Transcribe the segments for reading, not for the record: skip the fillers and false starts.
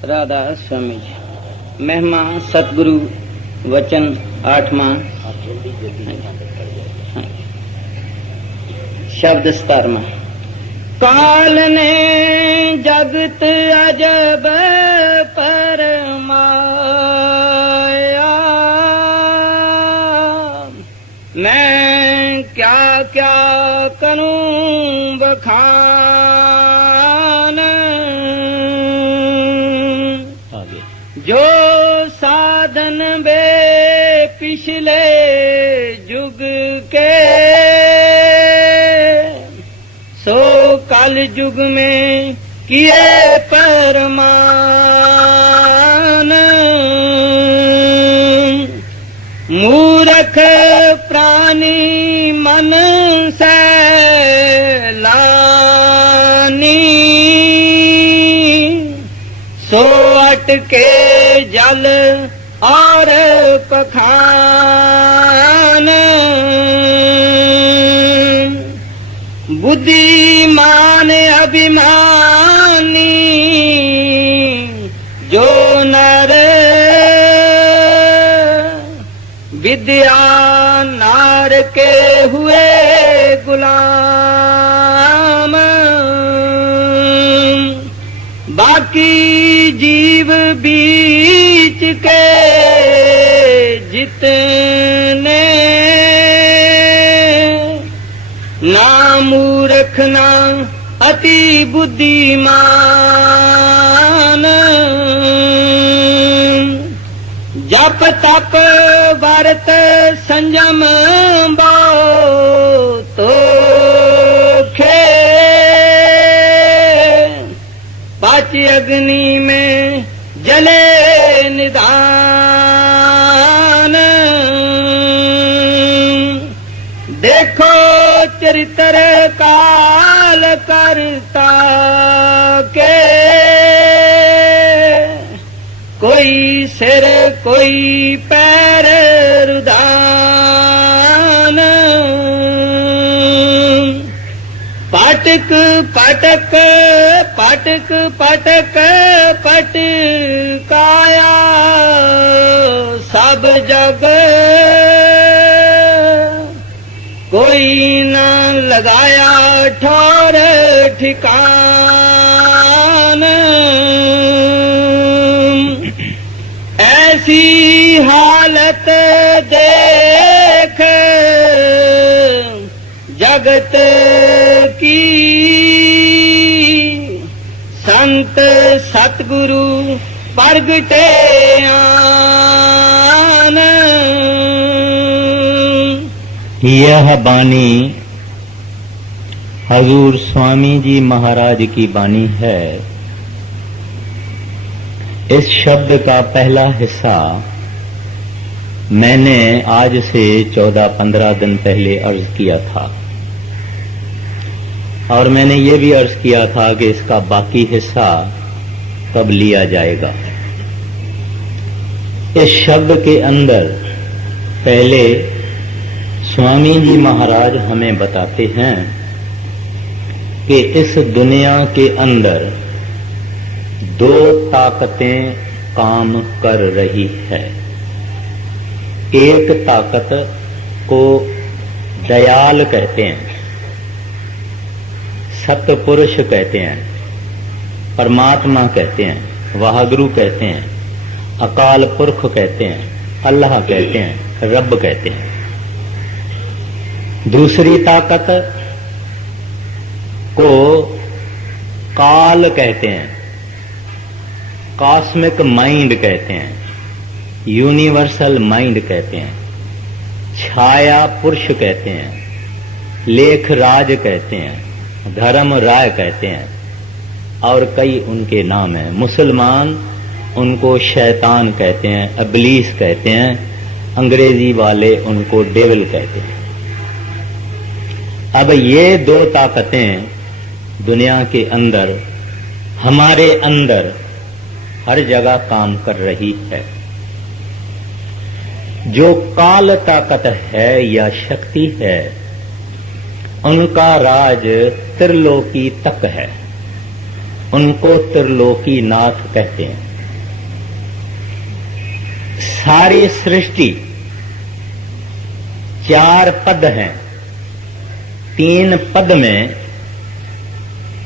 राधा स्वामी जी। महिमा सतगुरु वचन 8वां शब्द 17वां। काल ने जगत अजब परमाया, मैं क्या क्या करूं बखान। जो साधन बे पिछले युग के, सो कल युग में किए परमान। मूर्ख प्राणी मन से लानी, सो अटके जल और पखान। बुद्धिमान अभिमानी जो नर, विद्या नार के हुए गुलाम। बाकी जीव बीच के जितने, ना मूर्ख ना अति बुद्धिमान। जप तप व्रत संयम तो खे, पांच अग्नि में जले निदान। देखो चरित्र काल करता के, कोई सिर कोई पैर रुदान। पटक पटक पटक पटक पटकाया सब जग, कोई न लगाया ठौर ठिकान। ऐसी हालत देख जगत की, संत सतगुरु प्रगटे आन। यह बानी हजूर स्वामी जी महाराज की बानी है। इस शब्द का पहला हिस्सा मैंने आज से 14-15 दिन पहले अर्ज किया था, और मैंने ये भी अर्ज किया था कि इसका बाकी हिस्सा कब लिया जाएगा। इस शब्द के अंदर पहले स्वामी जी महाराज हमें बताते हैं कि इस दुनिया के अंदर दो ताकतें काम कर रही है। एक ताकत को दयाल कहते हैं, सतपुरुष कहते हैं, परमात्मा कहते हैं, वाहगुरु कहते हैं, अकाल पुरख कहते हैं, अल्लाह कहते हैं, रब कहते हैं। दूसरी ताकत को काल कहते हैं, कॉस्मिक माइंड कहते हैं, यूनिवर्सल माइंड कहते हैं, छाया पुरुष कहते हैं, लेख राज कहते हैं, धर्म राय कहते हैं, और कई उनके नाम हैं। मुसलमान उनको शैतान कहते हैं, इब्लीस कहते हैं, अंग्रेजी वाले उनको डेविल कहते हैं। अब ये दो ताकतें दुनिया के अंदर, हमारे अंदर हर जगह काम कर रही है। जो काल ताकत है या शक्ति है, उनका राज त्रिलोकी तक है। उनको त्रिलोकी नाथ कहते हैं। सारी सृष्टि 4 पद हैं। 3 पद में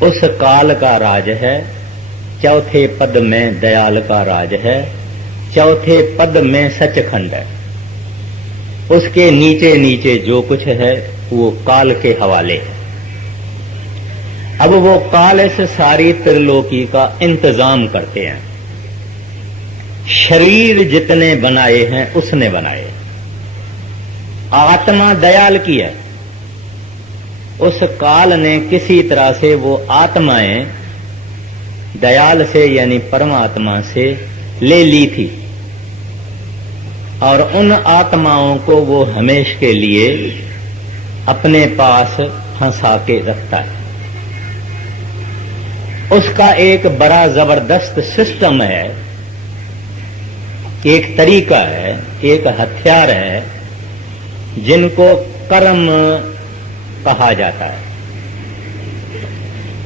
उस काल का राज है, चौथे पद में दयाल का राज है, चौथे पद में सचखंड है। उसके नीचे नीचे जो कुछ है वो काल के हवाले है। अब वो काल इस सारी त्रिलोकी का इंतजाम करते हैं। शरीर जितने बनाए हैं उसने बनाए। आत्मा दयाल की है। उस काल ने किसी तरह से वो आत्माएं दयाल से यानी परमात्मा से ले ली थी और उन आत्माओं को वो हमेशा के लिए अपने पास फंसा के रखता है। उसका एक बड़ा जबरदस्त सिस्टम है, एक तरीका है, एक हथियार है जिनको कर्म कहा जाता है।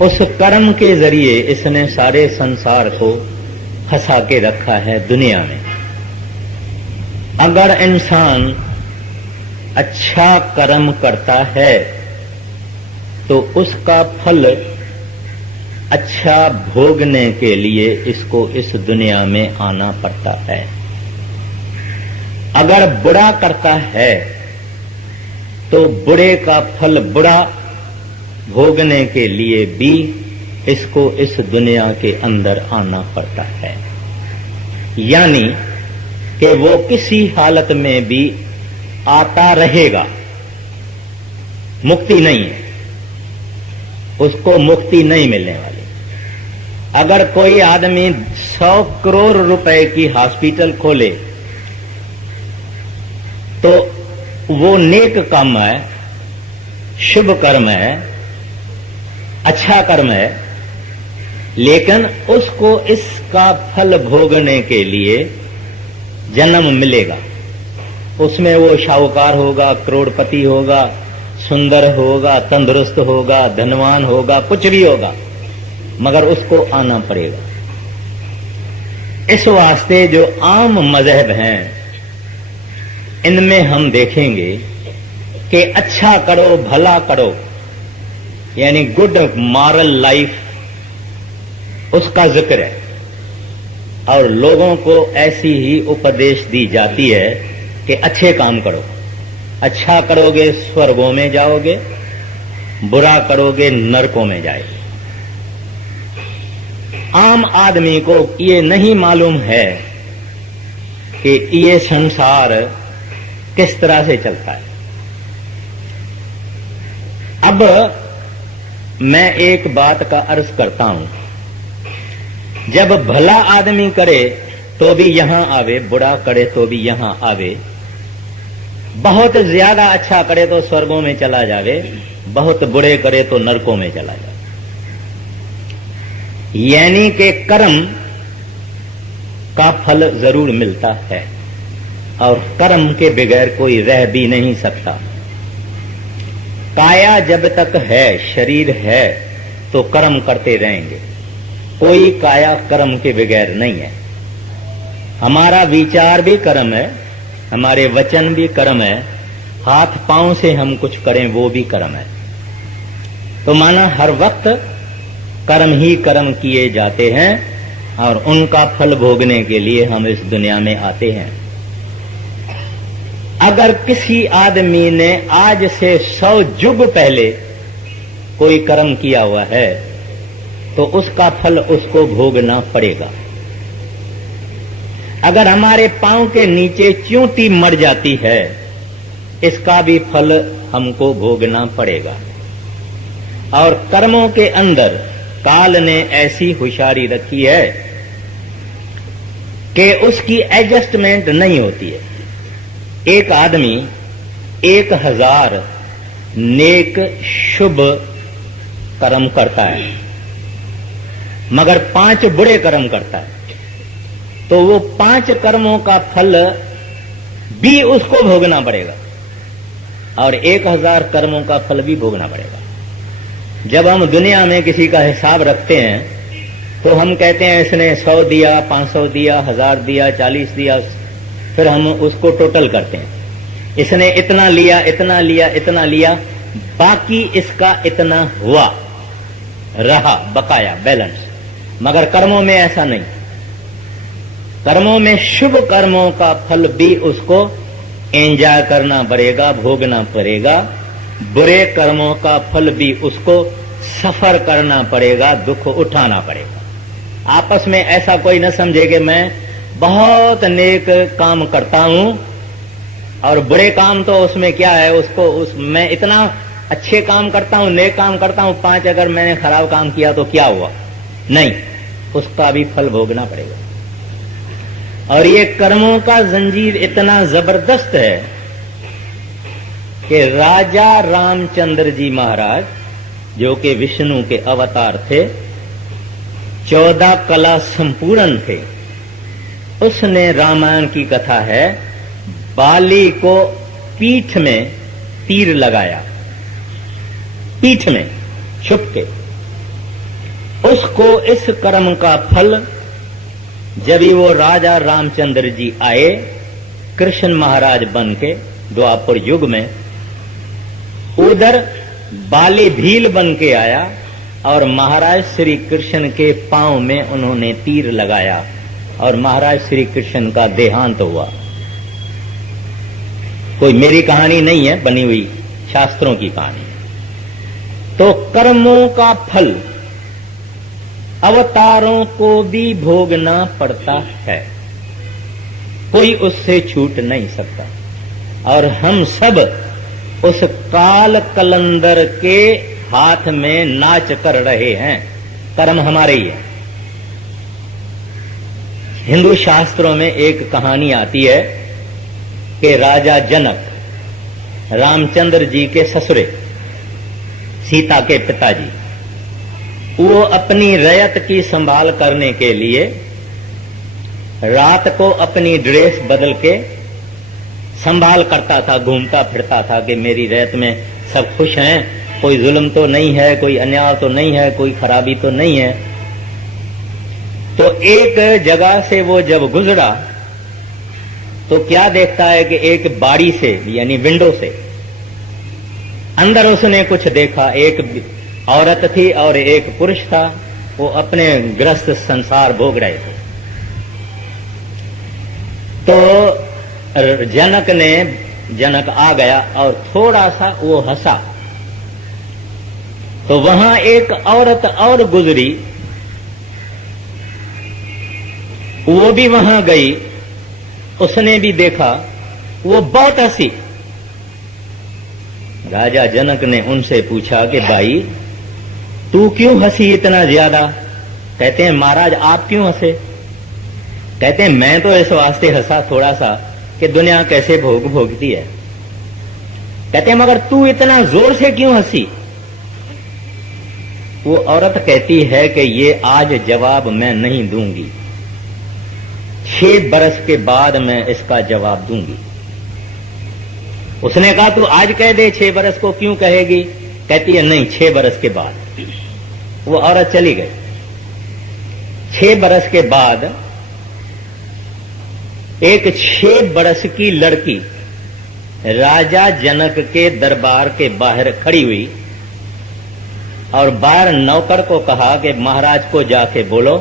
उस कर्म के जरिए इसने सारे संसार को फंसा के रखा है दुनिया में। अगर इंसान अच्छा कर्म करता है तो उसका फल अच्छा भोगने के लिए इसको इस दुनिया में आना पड़ता है। अगर बुरा करता है तो बुरे का फल बुरा भोगने के लिए भी इसको इस दुनिया के अंदर आना पड़ता है। यानी कि वो किसी हालत में भी आता रहेगा, मुक्ति नहीं है, उसको मुक्ति नहीं मिलने वाली। अगर कोई आदमी 100 करोड़ रुपए की हॉस्पिटल खोले तो वो नेक काम है, शुभ कर्म है, अच्छा कर्म है, लेकिन उसको इसका फल भोगने के लिए जन्म मिलेगा। उसमें वो शाहूकार होगा, करोड़पति होगा, सुंदर होगा, तंदुरुस्त होगा, धनवान होगा, कुछ भी होगा, मगर उसको आना पड़ेगा। इस वास्ते जो आम मजहब हैं इनमें हम देखेंगे कि अच्छा करो, भला करो, यानी गुड मॉरल लाइफ, उसका जिक्र है और लोगों को ऐसी ही उपदेश दी जाती है कि अच्छे काम करो। अच्छा करोगे स्वर्गों में जाओगे, बुरा करोगे नरकों में जाएगे। आम आदमी को ये नहीं मालूम है कि ये संसार किस तरह से चलता है। अब मैं एक बात का अर्ज करता हूं, जब भला आदमी करे तो भी यहां आवे, बुरा करे तो भी यहां आवे, बहुत ज्यादा अच्छा करे तो स्वर्गों में चला जावे, बहुत बुरे करे तो नरकों में चला जावे। यानी कि कर्म का फल जरूर मिलता है और कर्म के बगैर कोई रह भी नहीं सकता। काया जब तक है, शरीर है, तो कर्म करते रहेंगे। कोई काया कर्म के बगैर नहीं है। हमारा विचार भी कर्म है, हमारे वचन भी कर्म है, हाथ पांव से हम कुछ करें वो भी कर्म है। तो माना हर वक्त कर्म ही कर्म किए जाते हैं और उनका फल भोगने के लिए हम इस दुनिया में आते हैं। अगर किसी आदमी ने आज से 100 युग पहले कोई कर्म किया हुआ है तो उसका फल उसको भोगना पड़ेगा। अगर हमारे पांव के नीचे चींटी मर जाती है, इसका भी फल हमको भोगना पड़ेगा। और कर्मों के अंदर काल ने ऐसी होशियारी रखी है कि उसकी एडजस्टमेंट नहीं होती है। एक आदमी 1000 नेक शुभ कर्म करता है मगर 5 बुरे कर्म करता है, तो वो 5 कर्मों का फल भी उसको भोगना पड़ेगा और 1000 कर्मों का फल भी भोगना पड़ेगा। जब हम दुनिया में किसी का हिसाब रखते हैं तो हम कहते हैं इसने 100 दिया, 500 दिया, 1000 दिया, 40 दिया, फिर हम उसको टोटल करते हैं। इसने इतना लिया, इतना लिया, इतना लिया, बाकी इसका इतना हुआ, रहा बकाया, बैलेंस। मगर कर्मों में ऐसा नहीं। कर्मों में शुभ कर्मों का फल भी उसको एंजॉय करना पड़ेगा, भोगना पड़ेगा। बुरे कर्मों का फल भी उसको सफर करना पड़ेगा, दुख उठाना पड़ेगा। आपस में ऐसा कोई न समझे कि मैं बहुत नेक काम करता हूं और बुरे काम तो उसमें क्या है, मैं इतना अच्छे काम करता हूं, नेक काम करता हूं, 5 अगर मैंने खराब काम किया तो क्या हुआ? नहीं, उसका भी फल भोगना पड़ेगा। और ये कर्मों का जंजीर इतना जबरदस्त है कि राजा रामचंद्र जी महाराज, जो कि विष्णु के अवतार थे, 14 कला संपूर्ण थे, उसने रामायण की कथा है, बाली को पीठ में तीर लगाया, पीठ में छुप के। उसको इस कर्म का फल जब वो राजा रामचंद्र जी आए कृष्ण महाराज बन के द्वापर युग में, उधर बाली भील बन के आया और महाराज श्री कृष्ण के पांव में उन्होंने तीर लगाया और महाराज श्री कृष्ण का देहांत हुआ। कोई मेरी कहानी नहीं है, बनी हुई शास्त्रों की कहानी। तो कर्मों का फल अवतारों को भी भोगना पड़ता है, कोई उससे छूट नहीं सकता। और हम सब उस काल कलंदर के हाथ में नाच कर रहे हैं, कर्म हमारे ही है। हिंदू शास्त्रों में एक कहानी आती है कि राजा जनक, रामचंद्र जी के ससुरे, सीता के पिताजी, वो अपनी रयत की संभाल करने के लिए रात को अपनी ड्रेस बदल के संभाल करता था, घूमता फिरता था कि मेरी रयत में सब खुश हैं, कोई जुल्म तो नहीं है, कोई अन्याय तो नहीं है, कोई खराबी तो नहीं है। तो एक जगह से वो जब गुजरा तो क्या देखता है कि एक बाड़ी से, यानी विंडो से अंदर उसने कुछ देखा। एक औरत थी और एक पुरुष था, वो अपने ग्रस्त संसार भोग रहे थे। तो जनक आ गया और थोड़ा सा वो हंसा, तो वहां एक औरत और गुजरी, वो भी वहां गई, उसने भी देखा, वो बहुत हंसी। राजा जनक ने उनसे पूछा कि भाई तू क्यों हंसी इतना ज्यादा? कहते हैं महाराज आप क्यों हंसे? कहते हैं मैं तो इस वास्ते हंसा थोड़ा सा कि दुनिया कैसे भोगती है। कहते हैं मगर तू इतना जोर से क्यों हंसी? वो औरत कहती है कि ये आज जवाब मैं नहीं दूंगी, 6 बरस के बाद मैं इसका जवाब दूंगी। उसने कहा तू आज कह दे, 6 बरस को क्यों कहेगी? कहती है नहीं, 6 बरस के बाद। वो औरत चली गई। 6 बरस के बाद एक 6 बरस की लड़की राजा जनक के दरबार के बाहर खड़ी हुई और बाहर नौकर को कहा कि महाराज को जाके बोलो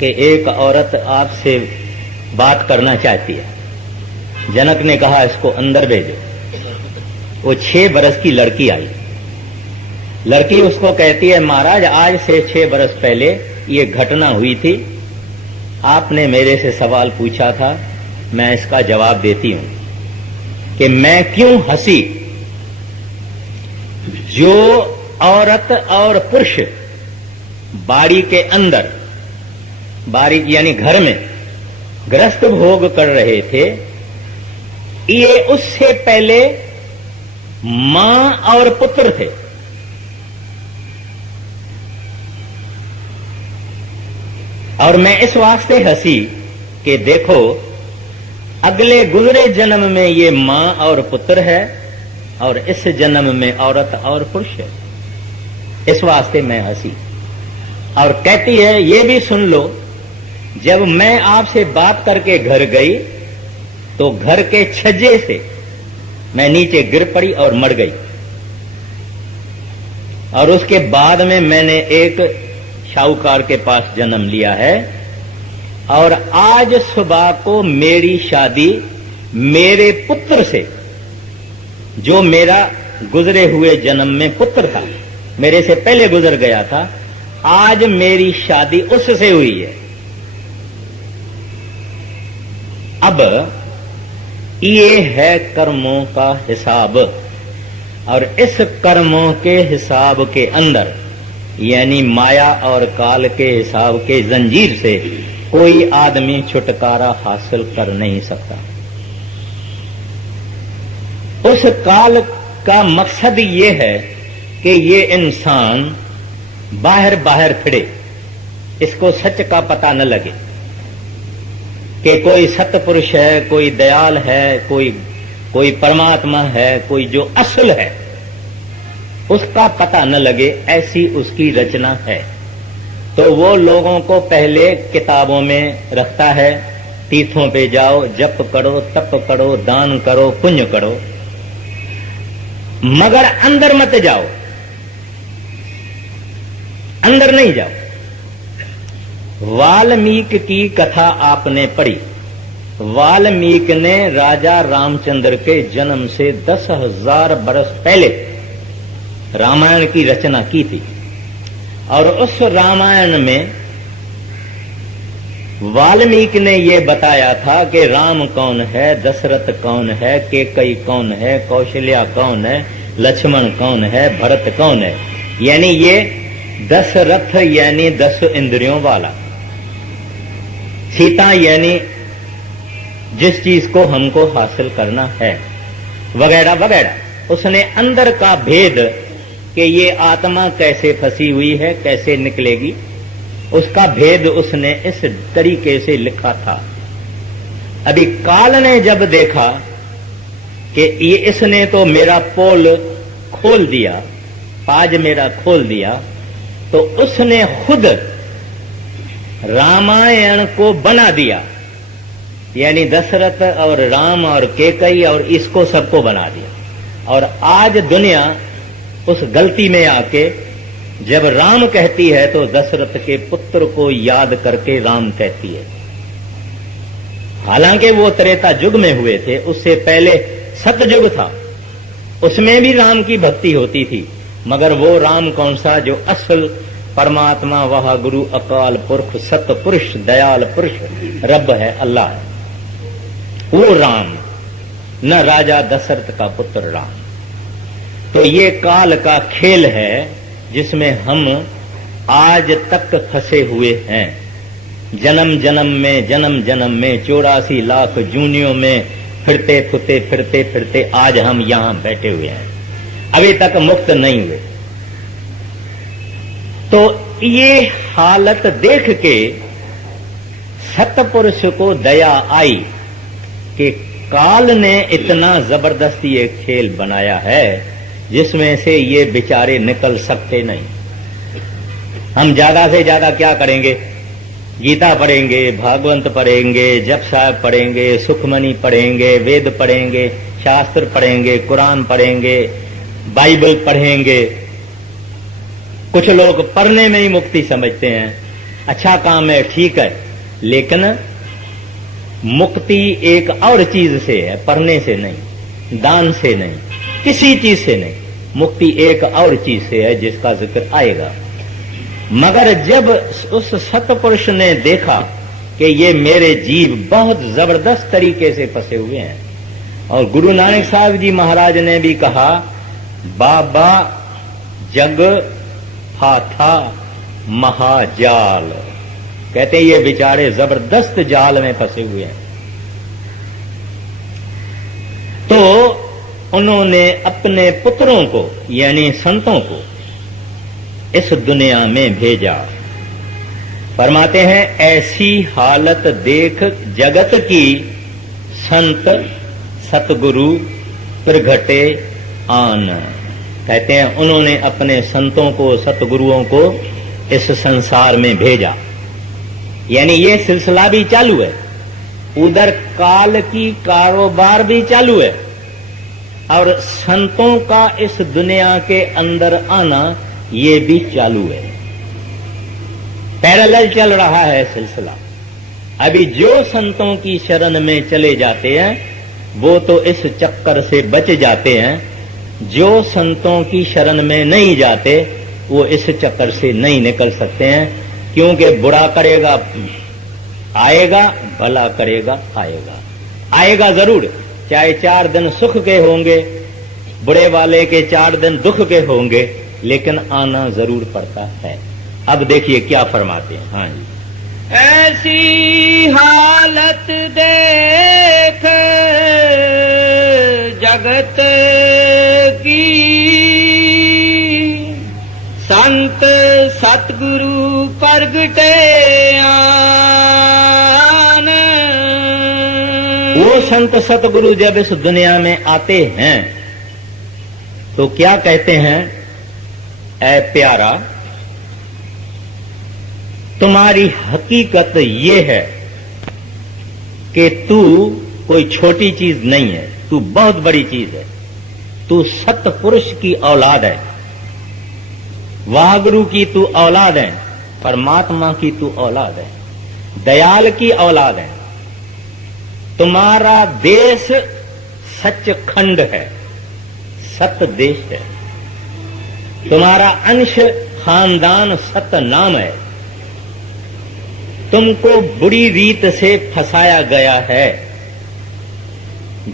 कि एक औरत आपसे बात करना चाहती है। जनक ने कहा इसको अंदर भेजो। वो 6 बरस की लड़की आई। लड़की उसको कहती है महाराज आज से 6 बरस पहले ये घटना हुई थी, आपने मेरे से सवाल पूछा था, मैं इसका जवाब देती हूं कि मैं क्यों हंसी। जो औरत और पुरुष बाड़ी के अंदर, बाड़ी यानी घर में ग्रस्त भोग कर रहे थे, ये उससे पहले मां और पुत्र थे। और मैं इस वास्ते हंसी कि देखो अगले गुजरे जन्म में ये मां और पुत्र है और इस जन्म में औरत और पुरुष है। इस वास्ते मैं हंसी। और कहती है ये भी सुन लो, जब मैं आपसे बात करके घर गई तो घर के छज्जे से मैं नीचे गिर पड़ी और मर गई। और उसके बाद में मैंने एक शाहूकार के पास जन्म लिया है और आज सुबह को मेरी शादी मेरे पुत्र से, जो मेरा गुजरे हुए जन्म में पुत्र था, मेरे से पहले गुजर गया था, आज मेरी शादी उससे हुई है। अब ये है कर्मों का हिसाब, और इस कर्मों के हिसाब के अंदर यानी माया और काल के हिसाब के जंजीर से कोई आदमी छुटकारा हासिल कर नहीं सकता। उस काल का मकसद ये है कि ये इंसान बाहर बाहर फिरे, इसको सच का पता न लगे कि कोई सत्पुरुष है, कोई दयाल है, कोई परमात्मा है, कोई जो असल है, उसका पता न लगे, ऐसी उसकी रचना है। तो वो लोगों को पहले किताबों में रखता है, तीर्थों पे जाओ, जप करो, तप करो, दान करो, पुण्य करो, मगर अंदर मत जाओ, अंदर नहीं जाओ। वाल्मीकि की कथा आपने पढ़ी। वाल्मीकि ने राजा रामचंद्र के जन्म से 10,000 बरस पहले रामायण की रचना की थी, और उस रामायण में वाल्मीकि ने यह बताया था कि राम कौन है, दशरथ कौन है, केकई कौन है, कौशल्या कौन है, लक्ष्मण कौन है, भरत कौन है। यानी ये दशरथ यानी 10 इंद्रियों वाला, सीता यानी जिस चीज को हमको हासिल करना है, वगैरह वगैरह। उसने अंदर का भेद कि ये आत्मा कैसे फंसी हुई है, कैसे निकलेगी, उसका भेद उसने इस तरीके से लिखा था। अभी काल ने जब देखा कि ये इसने तो मेरा पोल खोल दिया, पाज मेरा खोल दिया, तो उसने खुद रामायण को बना दिया, यानी दशरथ और राम और केकई और इसको सबको बना दिया। और आज दुनिया उस गलती में आके जब राम कहती है तो दशरथ के पुत्र को याद करके राम कहती है। हालांकि वो त्रेता युग में हुए थे, उससे पहले सतयुग था, उसमें भी राम की भक्ति होती थी, मगर वो राम कौन सा जो असल परमात्मा, वह गुरु अकाल पुरख सतपुरुष दयाल पुरुष रब है, अल्लाह है, वो राम, न राजा दशरथ का पुत्र राम। तो ये काल का खेल है जिसमें हम आज तक फंसे हुए हैं। जन्म जन्म में 84 लाख जूनियों में फिरते फिरते आज हम यहां बैठे हुए हैं, अभी तक मुक्त नहीं हुए। तो ये हालत देख के सतपुरुष को दया आई कि काल ने इतना जबरदस्ती एक खेल बनाया है जिसमें से ये बेचारे निकल सकते नहीं। हम ज्यादा से ज्यादा क्या करेंगे? गीता पढ़ेंगे, भागवत पढ़ेंगे, जप साहब पढ़ेंगे, सुखमणि पढ़ेंगे, वेद पढ़ेंगे, शास्त्र पढ़ेंगे, कुरान पढ़ेंगे, बाइबल पढ़ेंगे। कुछ लोग पढ़ने में ही मुक्ति समझते हैं, अच्छा काम है, ठीक है, लेकिन मुक्ति एक और चीज से है, पढ़ने से नहीं, दान से नहीं, किसी चीज से नहीं। मुक्ति एक और चीज से है जिसका जिक्र आएगा। मगर जब उस सतपुरुष ने देखा कि ये मेरे जीव बहुत जबरदस्त तरीके से फंसे हुए हैं, और गुरु नानक साहब जी महाराज ने भी कहा, बाबा जग फाथा महाजाल, कहते ये बेचारे जबरदस्त जाल में फंसे हुए हैं। तो उन्होंने अपने पुत्रों को यानी संतों को इस दुनिया में भेजा। फरमाते हैं, ऐसी हालत देख जगत की संत सतगुरु प्रगटे आन। कहते हैं उन्होंने अपने संतों को, सतगुरुओं को इस संसार में भेजा, यानी ये सिलसिला भी चालू है। उधर काल की कारोबार भी चालू है और संतों का इस दुनिया के अंदर आना ये भी चालू है। पैरेलल चल रहा है सिलसिला। अभी जो संतों की शरण में चले जाते हैं वो तो इस चक्कर से बच जाते हैं, जो संतों की शरण में नहीं जाते वो इस चक्कर से नहीं निकल सकते हैं, क्योंकि बुरा करेगा आएगा, भला करेगा आएगा। आएगा जरूर, चाहे 4 दिन सुख के होंगे, बुरे वाले के 4 दिन दुख के होंगे, लेकिन आना जरूर पड़ता है। अब देखिए क्या फरमाते हैं। हाँ जी, ऐसी हालत देख जगत की, संत सतगुरु प्रगटे आन। वो संत सतगुरु जब इस दुनिया में आते हैं तो क्या कहते हैं? ऐ प्यारा, तुम्हारी हकीकत ये है कि तू कोई छोटी चीज नहीं है, तू बहुत बड़ी चीज है। तू सतपुरुष की औलाद है, वाहगुरु की तू औलाद है, परमात्मा की तू औलाद है, दयाल की औलाद है। तुम्हारा देश सचखंड है, सत देश है। तुम्हारा अंश खानदान सत नाम है। तुमको बुरी रीत से फंसाया गया है।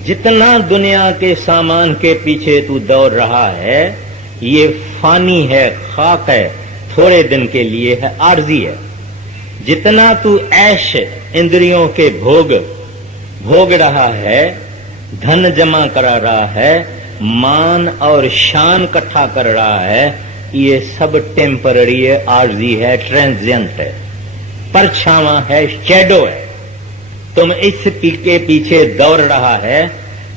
जितना दुनिया के सामान के पीछे तू दौड़ रहा है ये फानी है, खाक है, थोड़े दिन के लिए है, आर्जी है। जितना तू ऐश इंद्रियों के भोग रहा है, धन जमा करा रहा है, मान और शान इकट्ठा कर रहा है, ये सब टेम्पररी है, आर्जी है, ट्रांजिएंट है, परछावा है, शैडो है। तुम इस के पीछे दौड़ रहा है,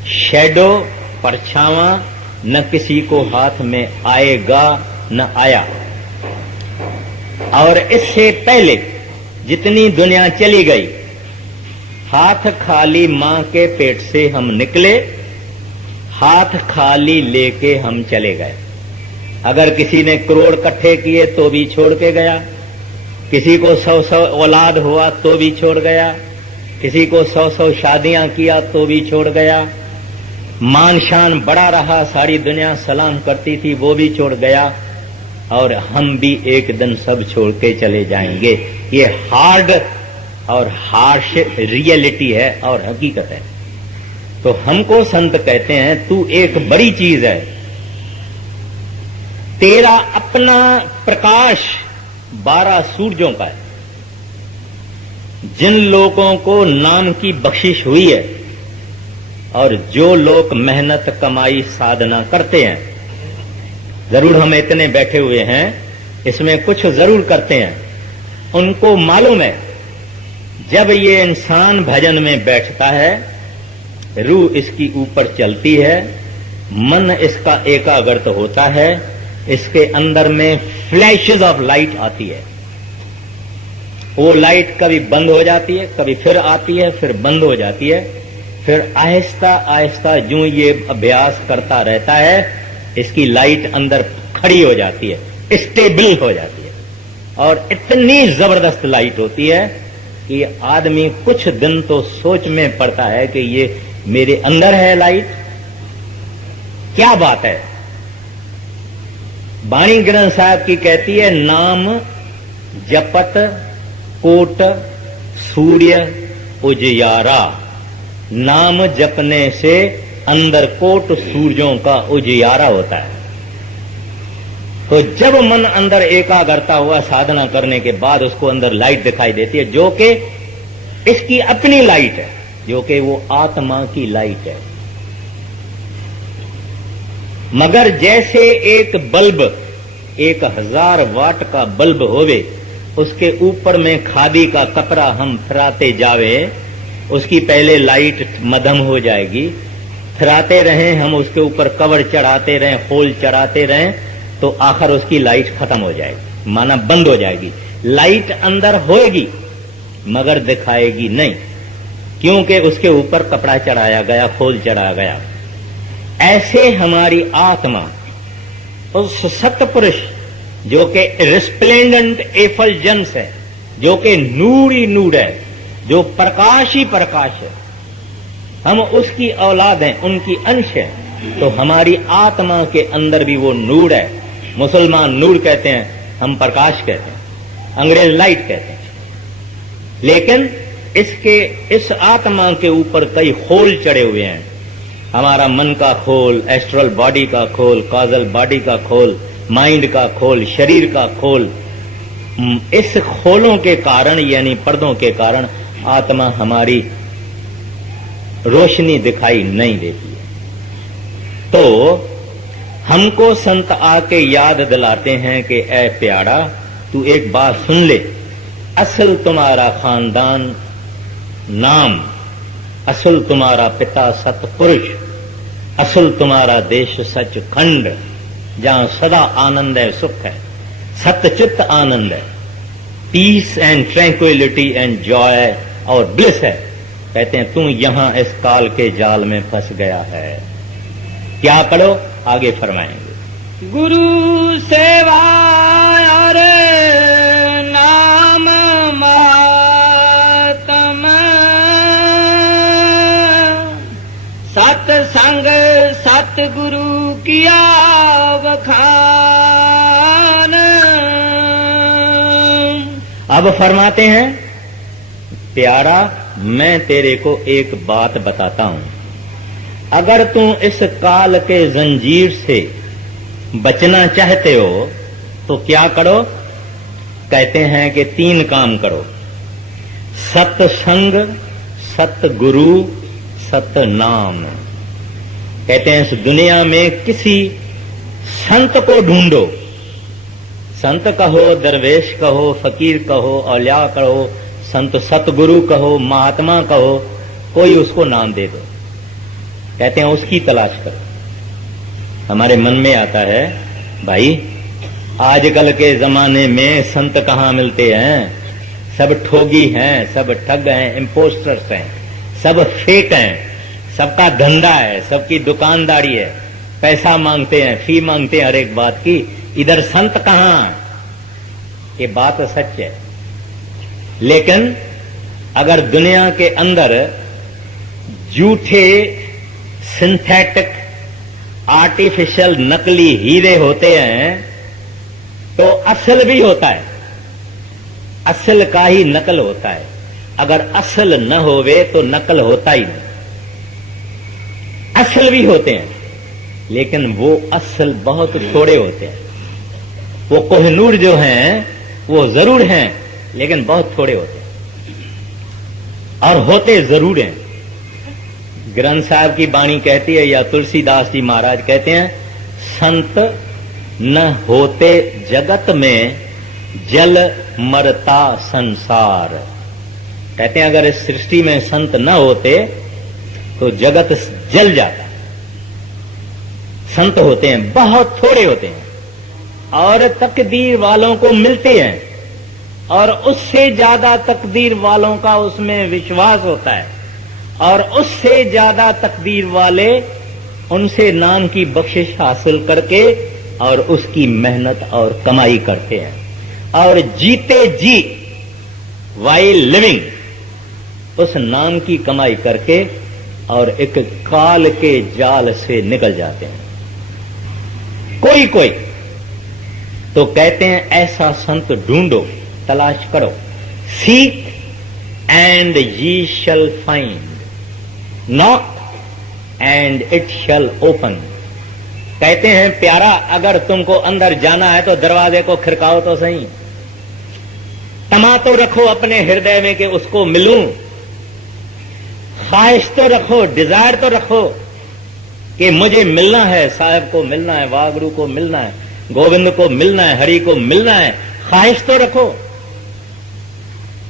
शैडो, परछावा, न किसी को हाथ में आएगा न आया। और इससे पहले जितनी दुनिया चली गई, हाथ खाली मां के पेट से हम निकले, हाथ खाली लेके हम चले गए। अगर किसी ने करोड़ इकट्ठे किए तो भी छोड़ के गया, किसी को 100 औलाद हुआ तो भी छोड़ गया, किसी को 100 शादियां किया तो भी छोड़ गया, मान शान बड़ा रहा, सारी दुनिया सलाम करती थी, वो भी छोड़ गया, और हम भी एक दिन सब छोड़ के चले जाएंगे। ये हार्ड और हार्श रियलिटी है और हकीकत है। तो हमको संत कहते हैं तू एक बड़ी चीज है, तेरा अपना प्रकाश 12 सूरजों का है। जिन लोगों को नाम की बख्शिश हुई है और जो लोग मेहनत कमाई साधना करते हैं, जरूर हम इतने बैठे हुए हैं, इसमें कुछ जरूर करते हैं, उनको मालूम है जब ये इंसान भजन में बैठता है, रूह इसकी ऊपर चलती है, मन इसका एकाग्रत होता है, इसके अंदर में फ्लैशेस ऑफ लाइट आती है। वो लाइट कभी बंद हो जाती है, कभी फिर आती है, फिर बंद हो जाती है, फिर आहिस्ता आहिस्ता जो ये अभ्यास करता रहता है, इसकी लाइट अंदर खड़ी हो जाती है, स्टेबल हो जाती है, और इतनी जबरदस्त लाइट होती है कि आदमी कुछ दिन तो सोच में पड़ता है कि ये मेरे अंदर है लाइट, क्या बात है। बाणी ग्रंथ साहब की कहती है, नाम जपत कोट सूर्य उजियारा। नाम जपने से अंदर कोट सूरजों का उजियारा होता है। तो जब मन अंदर एकाग्रता हुआ साधना करने के बाद उसको अंदर लाइट दिखाई देती है, जो कि इसकी अपनी लाइट है, जो कि वो आत्मा की लाइट है। मगर जैसे एक बल्ब 1000 वाट का बल्ब होवे, उसके ऊपर में खादी का कपड़ा हम फिराते जावे, उसकी पहले लाइट मध्यम हो जाएगी, फिराते रहें हम, उसके ऊपर कवर चढ़ाते रहें, होल चढ़ाते रहें, तो आखिर उसकी लाइट खत्म हो जाएगी, माना बंद हो जाएगी। लाइट अंदर होएगी मगर दिखाएगी नहीं। क्योंकि उसके ऊपर कपड़ा चढ़ाया गया, खोल चढ़ाया गया। ऐसे हमारी आत्मा उस सतपुरुष जो कि रिस्प्लेंडेंट एफलजेंस है, जो कि नूर ही नूर है, जो प्रकाश ही प्रकाश है, हम उसकी औलाद हैं, उनकी अंश है, तो हमारी आत्मा के अंदर भी वो नूर है। मुसलमान नूर कहते हैं, हम प्रकाश कहते हैं, अंग्रेज लाइट कहते हैं। लेकिन इस आत्मा के ऊपर कई खोल चढ़े हुए हैं। हमारा मन का खोल, एस्ट्रल बॉडी का खोल, कॉजल बॉडी का खोल, माइंड का खोल, शरीर का खोल। इस खोलों के कारण यानी पर्दों के कारण आत्मा हमारी रोशनी दिखाई नहीं देती है। तो हमको संत आके याद दिलाते हैं कि ऐ प्यारा, तू एक बात सुन ले, असल तुम्हारा खानदान नाम, असल तुम्हारा पिता सतपुरुष, असल तुम्हारा देश सचखंड, जहां सदा आनंद है, सुख है, सतचित्त आनंद है, peace and tranquility and joy और ब्लिस है। कहते हैं तू यहां इस काल के जाल में फंस गया है। क्या करो? आगे फरमाएंगे। गुरु सेवा और नाम महात्म, सत्संग सतगुरु किया बखान। अब फरमाते हैं, प्यारा मैं तेरे को एक बात बताता हूं, अगर तू इस काल के जंजीर से बचना चाहते हो तो क्या करो? कहते हैं कि 3 काम करो, सत्संग, सतगुरु, सतनाम। कहते हैं इस दुनिया में किसी संत को ढूंढो, संत कहो, दरवेश कहो, फकीर कहो, औलिया कहो, संत सतगुरु कहो, महात्मा कहो, कोई उसको नाम दे दो। कहते हैं उसकी तलाश करो। हमारे मन में आता है, भाई आजकल के जमाने में संत कहां मिलते हैं, सब ठोगी हैं, सब ठग हैं, इम्पोस्टर्स हैं, सब फेक हैं, सबका धंधा है, सबकी दुकानदारी है, पैसा मांगते हैं, फी मांगते हैं हर एक बात की। इधर संत कहां? ये बात सच है। लेकिन अगर दुनिया के अंदर झूठे सिंथेटिक आर्टिफिशियल नकली हीरे होते हैं तो असल भी होता है, असल का ही नकल होता है। अगर असल न होवे तो नकल होता ही नहीं। असल भी होते हैं लेकिन वो असल बहुत थोड़े होते हैं। वो कोहिनूर जो हैं वो जरूर हैं लेकिन बहुत थोड़े होते हैं, और होते जरूर हैं। ग्रंथ साहब की वाणी कहती है, या तुलसीदास जी महाराज कहते हैं, संत न होते जगत में जल मरता संसार। कहते हैं अगर इस सृष्टि में संत न होते तो जगत जल जाता। संत होते हैं, बहुत थोड़े होते हैं, और तकदीर वालों को मिलते हैं, और उससे ज्यादा तकदीर वालों का उसमें विश्वास होता है, और उससे ज्यादा तकदीर वाले उनसे नाम की बख्शिश हासिल करके और उसकी मेहनत और कमाई करते हैं, और जीते जी वाइल लिविंग उस नाम की कमाई करके और एक काल के जाल से निकल जाते हैं। कोई कोई तो कहते हैं ऐसा संत ढूंढो, तलाश करो, seek and ye shall find, knock and it shall open। कहते हैं प्यारा अगर तुमको अंदर जाना है तो दरवाजे को खिड़काओ तो सही, तमा तो रखो अपने हृदय में कि उसको मिलूं, ख्वाहिश तो रखो, डिजायर तो रखो कि मुझे मिलना है, साहब को मिलना है, वागुरु को मिलना है, गोविंद को मिलना है, हरि को मिलना है, ख्वाहिश तो रखो।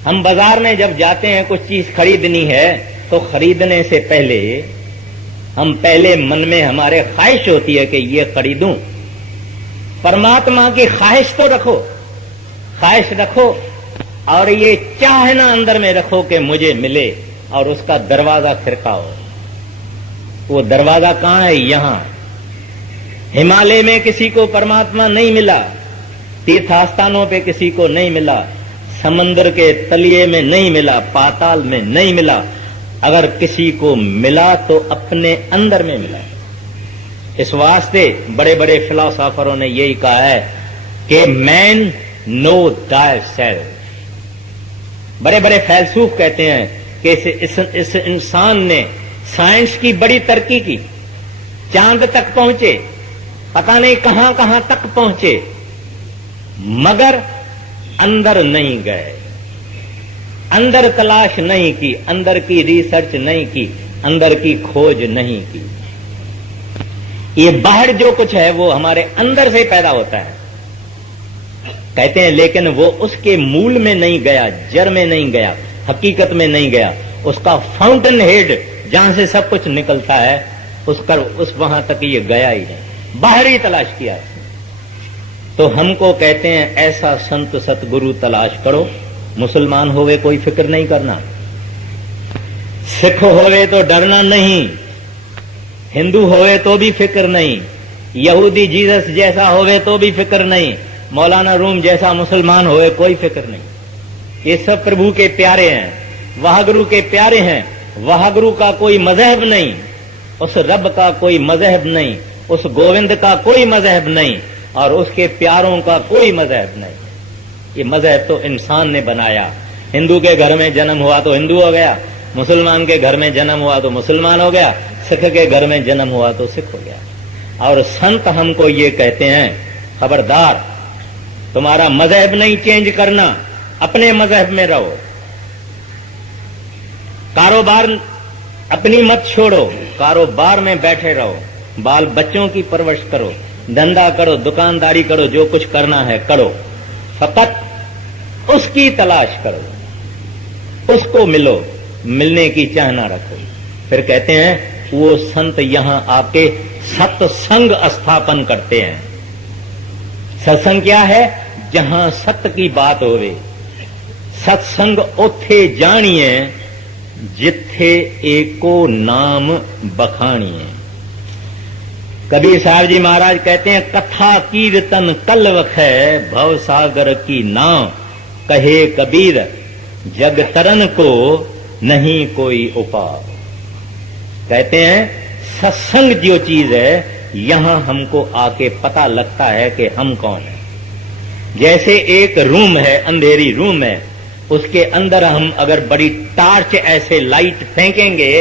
हम बाजार में जब जाते हैं कुछ चीज खरीदनी है तो खरीदने से पहले हम पहले मन में हमारे ख्वाहिश होती है कि ये खरीदूं। परमात्मा की ख्वाहिश तो रखो, ख्वाहिश रखो, और ये चाहना अंदर में रखो कि मुझे मिले, और उसका दरवाजा खिड़काओ। वो दरवाजा कहां है? यहां। हिमालय में किसी को परमात्मा नहीं मिला, तीर्थस्थानों पे किसी को नहीं मिला, समंदर के तलिए में नहीं मिला, पाताल में नहीं मिला। अगर किसी को मिला तो अपने अंदर में मिला। इस वास्ते बड़े बड़े फिलोसोफरों ने यही कहा है कि मैन नो दाय सेल्फ। बड़े बड़े फैलसूफ कहते हैं कि इस इंसान ने साइंस की बड़ी तरक्की की, चांद तक पहुंचे, पता नहीं कहां कहां तक पहुंचे, मगर अंदर नहीं गए, अंदर तलाश नहीं की, अंदर की रिसर्च नहीं की, अंदर की खोज नहीं की। ये बाहर जो कुछ है वो हमारे अंदर से पैदा होता है, कहते हैं, लेकिन वो उसके मूल में नहीं गया, जड़ में नहीं गया, हकीकत में नहीं गया। उसका फाउंटेन हेड जहां से सब कुछ निकलता है उस वहां तक ये गया ही नहीं, बाहर ही तलाश किया। तो हमको कहते हैं ऐसा संत सतगुरु तलाश करो। मुसलमान होवे कोई फिक्र नहीं करना, सिख होवे तो डरना नहीं, हिंदू होवे तो भी फिक्र नहीं, यहूदी जीसस जैसा होवे तो भी फिक्र नहीं, मौलाना रूम जैसा मुसलमान होवे कोई फिक्र नहीं। ये सब प्रभु के प्यारे हैं, वाहगुरु के प्यारे हैं। वाहगुरु का कोई मजहब नहीं, उस रब का कोई मजहब नहीं, उस गोविंद का कोई मजहब नहीं, और उसके प्यारों का कोई मजहब नहीं। ये मजहब तो इंसान ने बनाया। हिंदू के घर में जन्म हुआ तो हिंदू हो गया, मुसलमान के घर में जन्म हुआ तो मुसलमान हो गया, सिख के घर में जन्म हुआ तो सिख हो गया। और संत हमको ये कहते हैं, खबरदार, तुम्हारा मजहब नहीं चेंज करना, अपने मजहब में रहो। कारोबार अपनी मत छोड़ो, कारोबार में बैठे रहो, बाल बच्चों की परवरिश करो, धंधा करो, दुकानदारी करो, जो कुछ करना है करो, फकत उसकी तलाश करो, उसको मिलो, मिलने की चाहना रखो। फिर कहते हैं वो संत यहां आके सत्संग स्थापन करते हैं। सत्संग क्या है? जहां सत्य की बात होवे। सत्संग ओथे जानिए जिथे एको नाम बखानिए। कबीर साहब जी महाराज कहते हैं, कथा कीर्तन कलवख है, भव सागर की नाव, कहे कबीर जग तरन को नहीं कोई उपाय। कहते हैं सत्संग जो चीज है, यहां हमको आके पता लगता है कि हम कौन है। जैसे एक रूम है, अंधेरी रूम है, उसके अंदर हम अगर बड़ी टार्च ऐसे लाइट फेंकेंगे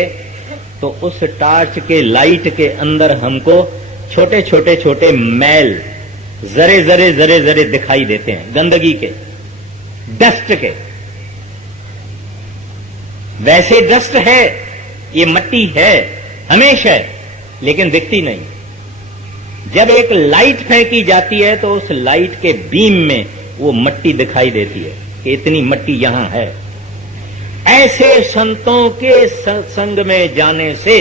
तो उस टार्च के लाइट के अंदर हमको छोटे छोटे छोटे मैल जरे जरे जरे जरे दिखाई देते हैं, गंदगी के, डस्ट के। वैसे डस्ट है, ये मट्टी है, हमेशा, लेकिन दिखती नहीं। जब एक लाइट फेंकी जाती है तो उस लाइट के बीम में वो मट्टी दिखाई देती है कि इतनी मट्टी यहां है। ऐसे संतों के सत्संग में जाने से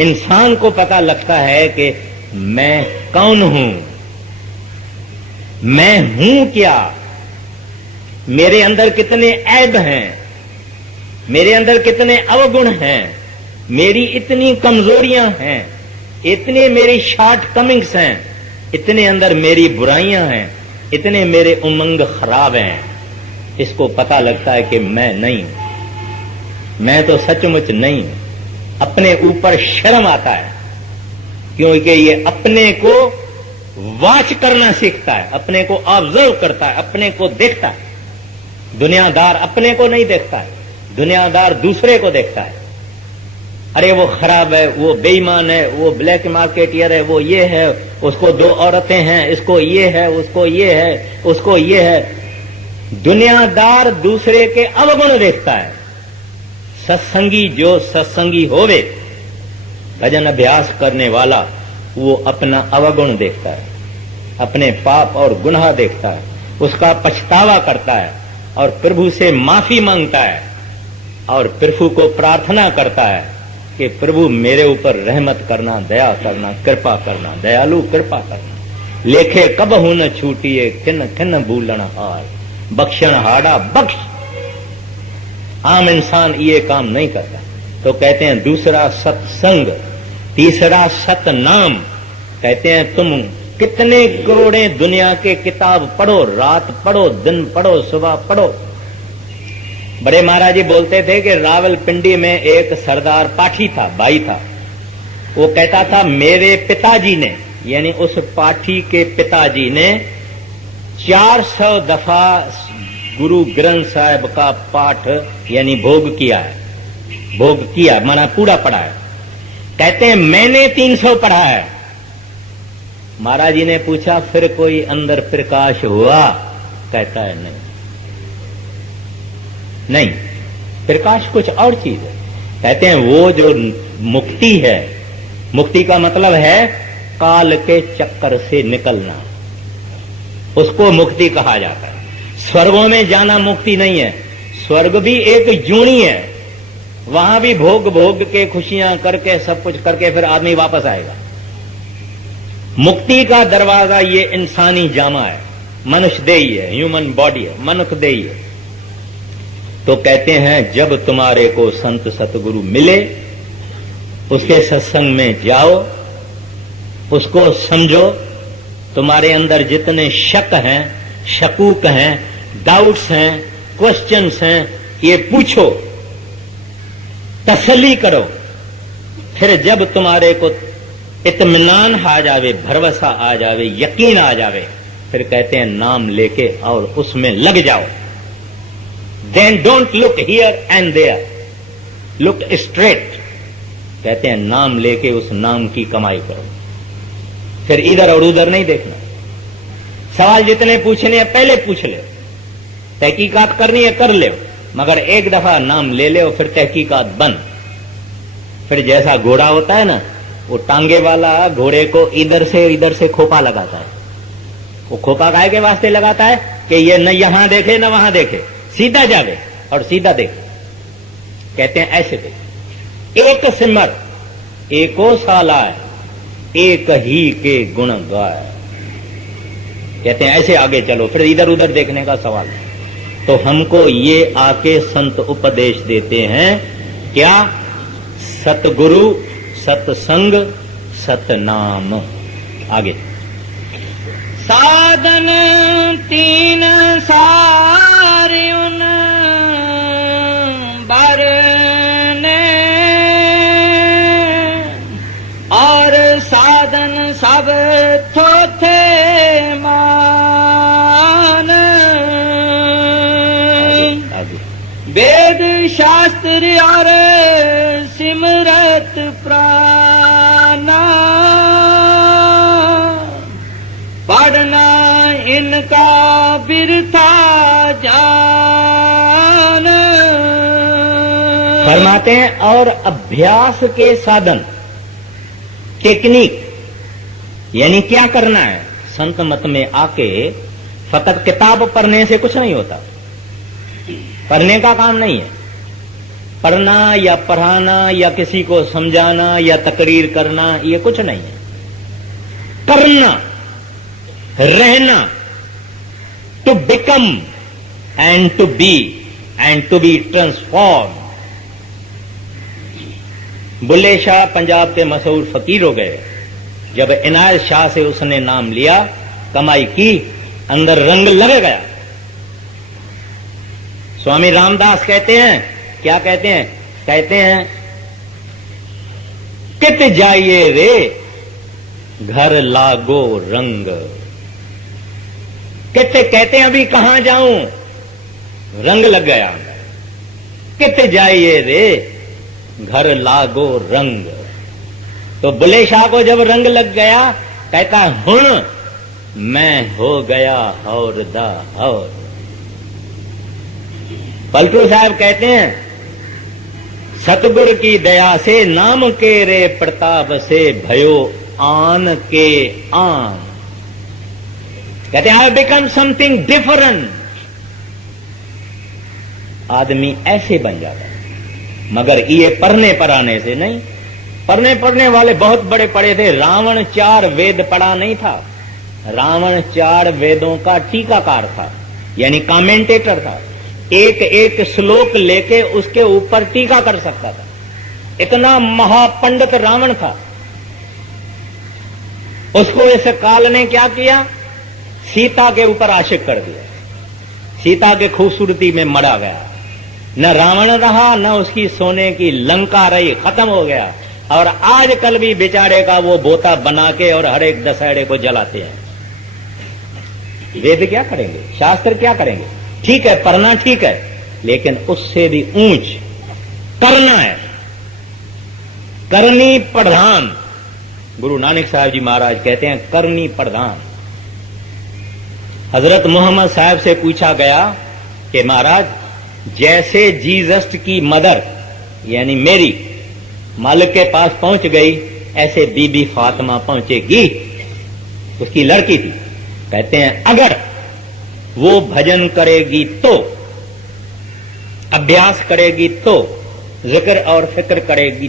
इंसान को पता लगता है कि मैं कौन हूं, मैं हूं क्या, मेरे अंदर कितने ऐब हैं, मेरे अंदर कितने अवगुण हैं, मेरी इतनी कमजोरियां हैं, इतने मेरी शॉर्ट कमिंग्स हैं, इतने अंदर मेरी बुराइयां हैं, इतने मेरे उमंग खराब हैं। इसको पता लगता है कि मैं नहीं हूं, मैं तो सचमुच नहीं हूं। अपने ऊपर शर्म आता है, क्योंकि ये अपने को वॉच करना सीखता है, अपने को ऑब्जर्व करता है, अपने को देखता है। दुनियादार अपने को नहीं देखता है, दुनियादार दूसरे को देखता है। अरे वो खराब है, वो बेईमान है, वो ब्लैक मार्केटियर है, वो ये है, उसको 2 औरतें हैं, इसको ये है, उसको ये है, उसको ये है। दुनियादार दूसरे के अवगुण देखता है। सत्संगी जो सत्संगी होवे, भजन अभ्यास करने वाला, वो अपना अवगुण देखता है, अपने पाप और गुनाह देखता है, उसका पछतावा करता है और प्रभु से माफी मांगता है और प्रभु को प्रार्थना करता है कि प्रभु मेरे ऊपर रहमत करना, दया करना, कृपा करना, दयालु कृपा करना। लेखे कब हूं न छूटिए, खिन खिन भूलन हार, बख्शण हाड़ा बख्श। आम इंसान ये काम नहीं करता। तो कहते हैं दूसरा सत्संग, तीसरा सतनाम। कहते हैं तुम कितने करोड़ें दुनिया के किताब पढ़ो, रात पढ़ो, दिन पढ़ो, सुबह पढ़ो। बड़े महाराज जी बोलते थे कि रावलपिंडी में एक सरदार पाठी था, भाई था। वो कहता था मेरे पिताजी ने, यानी उस पाठी के पिताजी ने 400 दफा गुरु ग्रंथ साहिब का पाठ यानी भोग किया है। भोग किया माना पूरा पढ़ा है। कहते हैं मैंने 300 पढ़ा है। महाराज जी ने पूछा फिर कोई अंदर प्रकाश हुआ? कहता है नहीं, नहीं, प्रकाश कुछ और चीज है। कहते हैं वो जो मुक्ति है, मुक्ति का मतलब है काल के चक्कर से निकलना, उसको मुक्ति कहा जाता है। स्वर्गों में जाना मुक्ति नहीं है, स्वर्ग भी एक जूनी है, वहां भी भोग भोग के खुशियां करके सब कुछ करके फिर आदमी वापस आएगा। मुक्ति का दरवाजा ये इंसानी जामा है, मनुष्य देही है, ह्यूमन बॉडी है, मनुष्य देही है। तो कहते हैं जब तुम्हारे को संत सतगुरु मिले, उसके सत्संग में जाओ, उसको समझो। तुम्हारे अंदर जितने शक हैं, शकूक हैं, डाउट्स हैं, क्वेश्चंस हैं, ये पूछो, तसल्ली करो। फिर जब तुम्हारे को इत्मीनान आ जावे, भरोसा आ जावे, यकीन आ जावे, फिर कहते हैं नाम लेके और उसमें लग जाओ। Then don't look here and there, look straight. कहते हैं नाम लेके उस नाम की कमाई करो, फिर इधर और उधर नहीं देखना। सवाल जितने पूछने हैं पहले पूछ ले, तहकीकात करनी है कर ले, मगर एक दफा नाम ले ले फिर तहकीकात बंद। फिर जैसा घोड़ा होता है ना, वो टांगे वाला घोड़े को इधर से खोपा लगाता है। वो खोपा काहे के वास्ते लगाता है कि ये न यहां देखे न वहां देखे, सीधा जावे और सीधा देखे। कहते हैं ऐसे देखे, एक सिमर एको सालाय, एक ही के गुण गाय। कहते हैं ऐसे आगे चलो, फिर इधर उधर देखने का सवाल है। तो हमको ये आके संत उपदेश देते हैं क्या? सतगुरु, सत्संग, सतनाम। आगे साधन तीन सारे उन बरने, और साधन सब थोथे मान। वेद शास्त्र और सिमरत प्राणा, पढ़ना इनका बिरथा जान। फरमाते हैं और अभ्यास के साधन, टेक्निक, यानी क्या करना है। संत मत में आके फकत किताब पढ़ने से कुछ नहीं होता, पढ़ने का काम नहीं है। पढ़ना या पढ़ाना या किसी को समझाना या तकरीर करना, ये कुछ नहीं है। करना, रहना, to become and to be transform. Bulleh Shah Punjab के मशहूर फकीर हो गए। जब इनायत शाह से उसने नाम लिया, कमाई की, अंदर रंग लग गया। स्वामी रामदास कहते हैं, क्या कहते हैं? कहते हैं कित जाइए रे घर लागो रंग। कहते हैं अभी कहां जाऊं, रंग लग गया। कित जाइए रे घर लागो रंग। तो बुले शाह को जब रंग लग गया, कहता हुण मैं हो गया और दा और। पलटू साहब कहते हैं सतगुर की दया से नाम के रे प्रताप से भयो आन के आन। कहते हैं आई बिकम समथिंग डिफरेंट। आदमी ऐसे बन जाता है, मगर ये पढ़ने पढ़ाने से नहीं। पढ़ने वाले बहुत बड़े पढ़े थे। रावण 4 वेद पढ़ा नहीं था, रावण 4 वेदों का टीकाकार था, यानी कमेंटेटर था। एक एक श्लोक लेके उसके ऊपर टीका कर सकता था। इतना महापंडित रावण था। उसको इस काल ने क्या किया, सीता के ऊपर आशिक कर दिया, सीता के खूबसूरती में मरा गया। न रावण रहा, न उसकी सोने की लंका रही, खत्म हो गया। और आजकल भी बेचारे का वो बोता बना के और हर एक दशहरे को जलाते हैं। वेद क्या करेंगे, शास्त्र क्या करेंगे? ठीक है, पढ़ना ठीक है, लेकिन उससे भी ऊंच करना है, करनी प्रधान। गुरु नानक साहब जी महाराज कहते हैं करनी प्रधान। हजरत मोहम्मद साहब से पूछा गया कि महाराज, जैसे जीसस की मदर यानी मेरी मालिक के पास पहुंच गई, ऐसे बीबी फातिमा पहुंचेगी। उसकी लड़की थी। कहते हैं अगर वो भजन करेगी तो, अभ्यास करेगी तो, जिक्र और फिक्र करेगी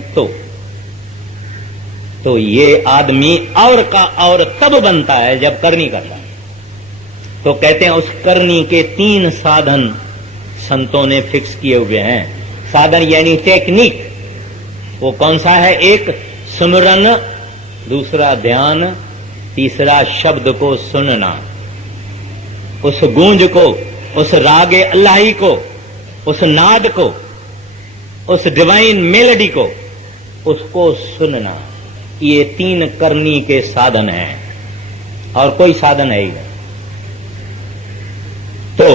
तो ये आदमी और का और तब बनता है जब करनी करता है। तो कहते हैं उस करनी के 3 साधन संतों ने फिक्स किए हुए हैं। साधन यानी टेक्निक। वो कौन सा है? एक सुमरन, दूसरा ध्यान, तीसरा शब्द को सुनना। उस गूंज को, उस रागे अल्लाही को, उस नाद को, उस डिवाइन मेलोडी को, उसको सुनना। ये 3 करनी के साधन हैं और कोई साधन है ही नहीं। तो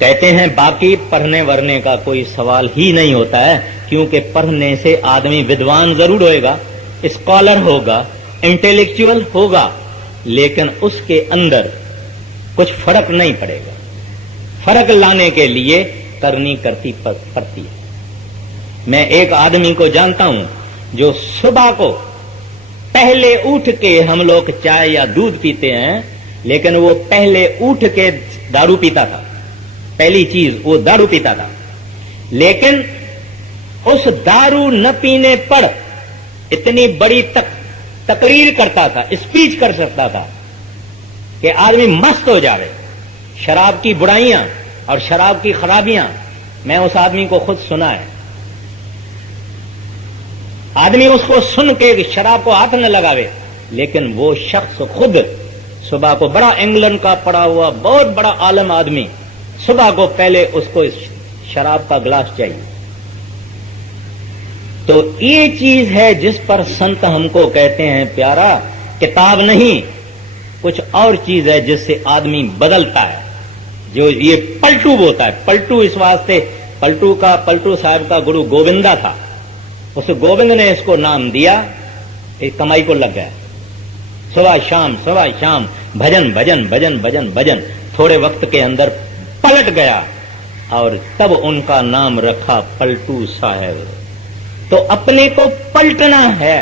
कहते हैं बाकी पढ़ने वरने का कोई सवाल ही नहीं होता है, क्योंकि पढ़ने से आदमी विद्वान जरूर होएगा, स्कॉलर होगा, इंटेलेक्चुअल होगा, लेकिन उसके अंदर कुछ फर्क नहीं पड़ेगा। फर्क लाने के लिए करनी करती पड़ती है। मैं एक आदमी को जानता हूं जो सुबह को पहले उठ के, हम लोग चाय या दूध पीते हैं, लेकिन वो पहले उठ के दारू पीता था। पहली चीज वो दारू पीता था, लेकिन उस दारू न पीने पर इतनी बड़ी तकरीर करता था, स्पीच कर सकता था कि आदमी मस्त हो जावे। शराब की बुराइयां और शराब की खराबियां, मैं उस आदमी को खुद सुना है। आदमी उसको सुन के शराब को हाथ न लगावे, लेकिन वो शख्स खुद सुबह को, बड़ा इंग्लैंड का पड़ा हुआ बहुत बड़ा आलम आदमी, सुबह को पहले उसको शराब का गिलास चाहिए। तो ये चीज है जिस पर संत हमको कहते हैं प्यारा, किताब नहीं, कुछ और चीज है जिससे आदमी बदलता है। जो ये पलटू होता है, पलटू इस वास्ते, पलटू साहब का गुरु गोविंदा था, उस गोविंद ने इसको नाम दिया, एक कमाई को लग गया। सुबह शाम भजन भजन भजन भजन भजन, थोड़े वक्त के अंदर पलट गया और तब उनका नाम रखा पलटू साहब। तो अपने को पलटना है,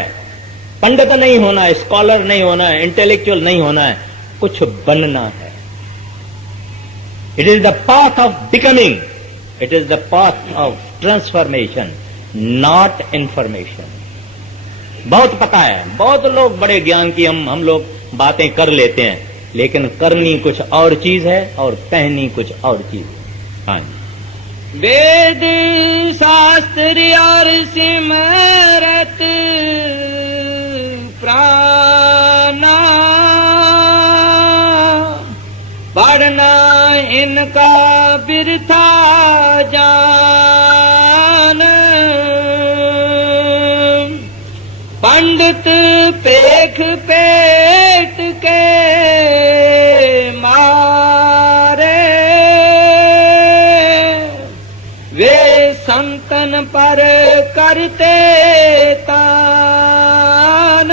पंडित नहीं होना है, स्कॉलर नहीं होना है, इंटेलेक्चुअल नहीं होना है, कुछ बनना है। It is the path of becoming, it is the path of transformation, not information. बहुत पता है, बहुत लोग बड़े ज्ञान की हम लोग बातें कर लेते हैं, लेकिन करनी कुछ और चीज है और कहनी कुछ और चीज है। हाँ जी। वेद शास्त्र और सिमरत प्राणा, पढ़ना इनका बिरथा जान। पंडित पेख पेट के मारे, वे संतन पर करते तान।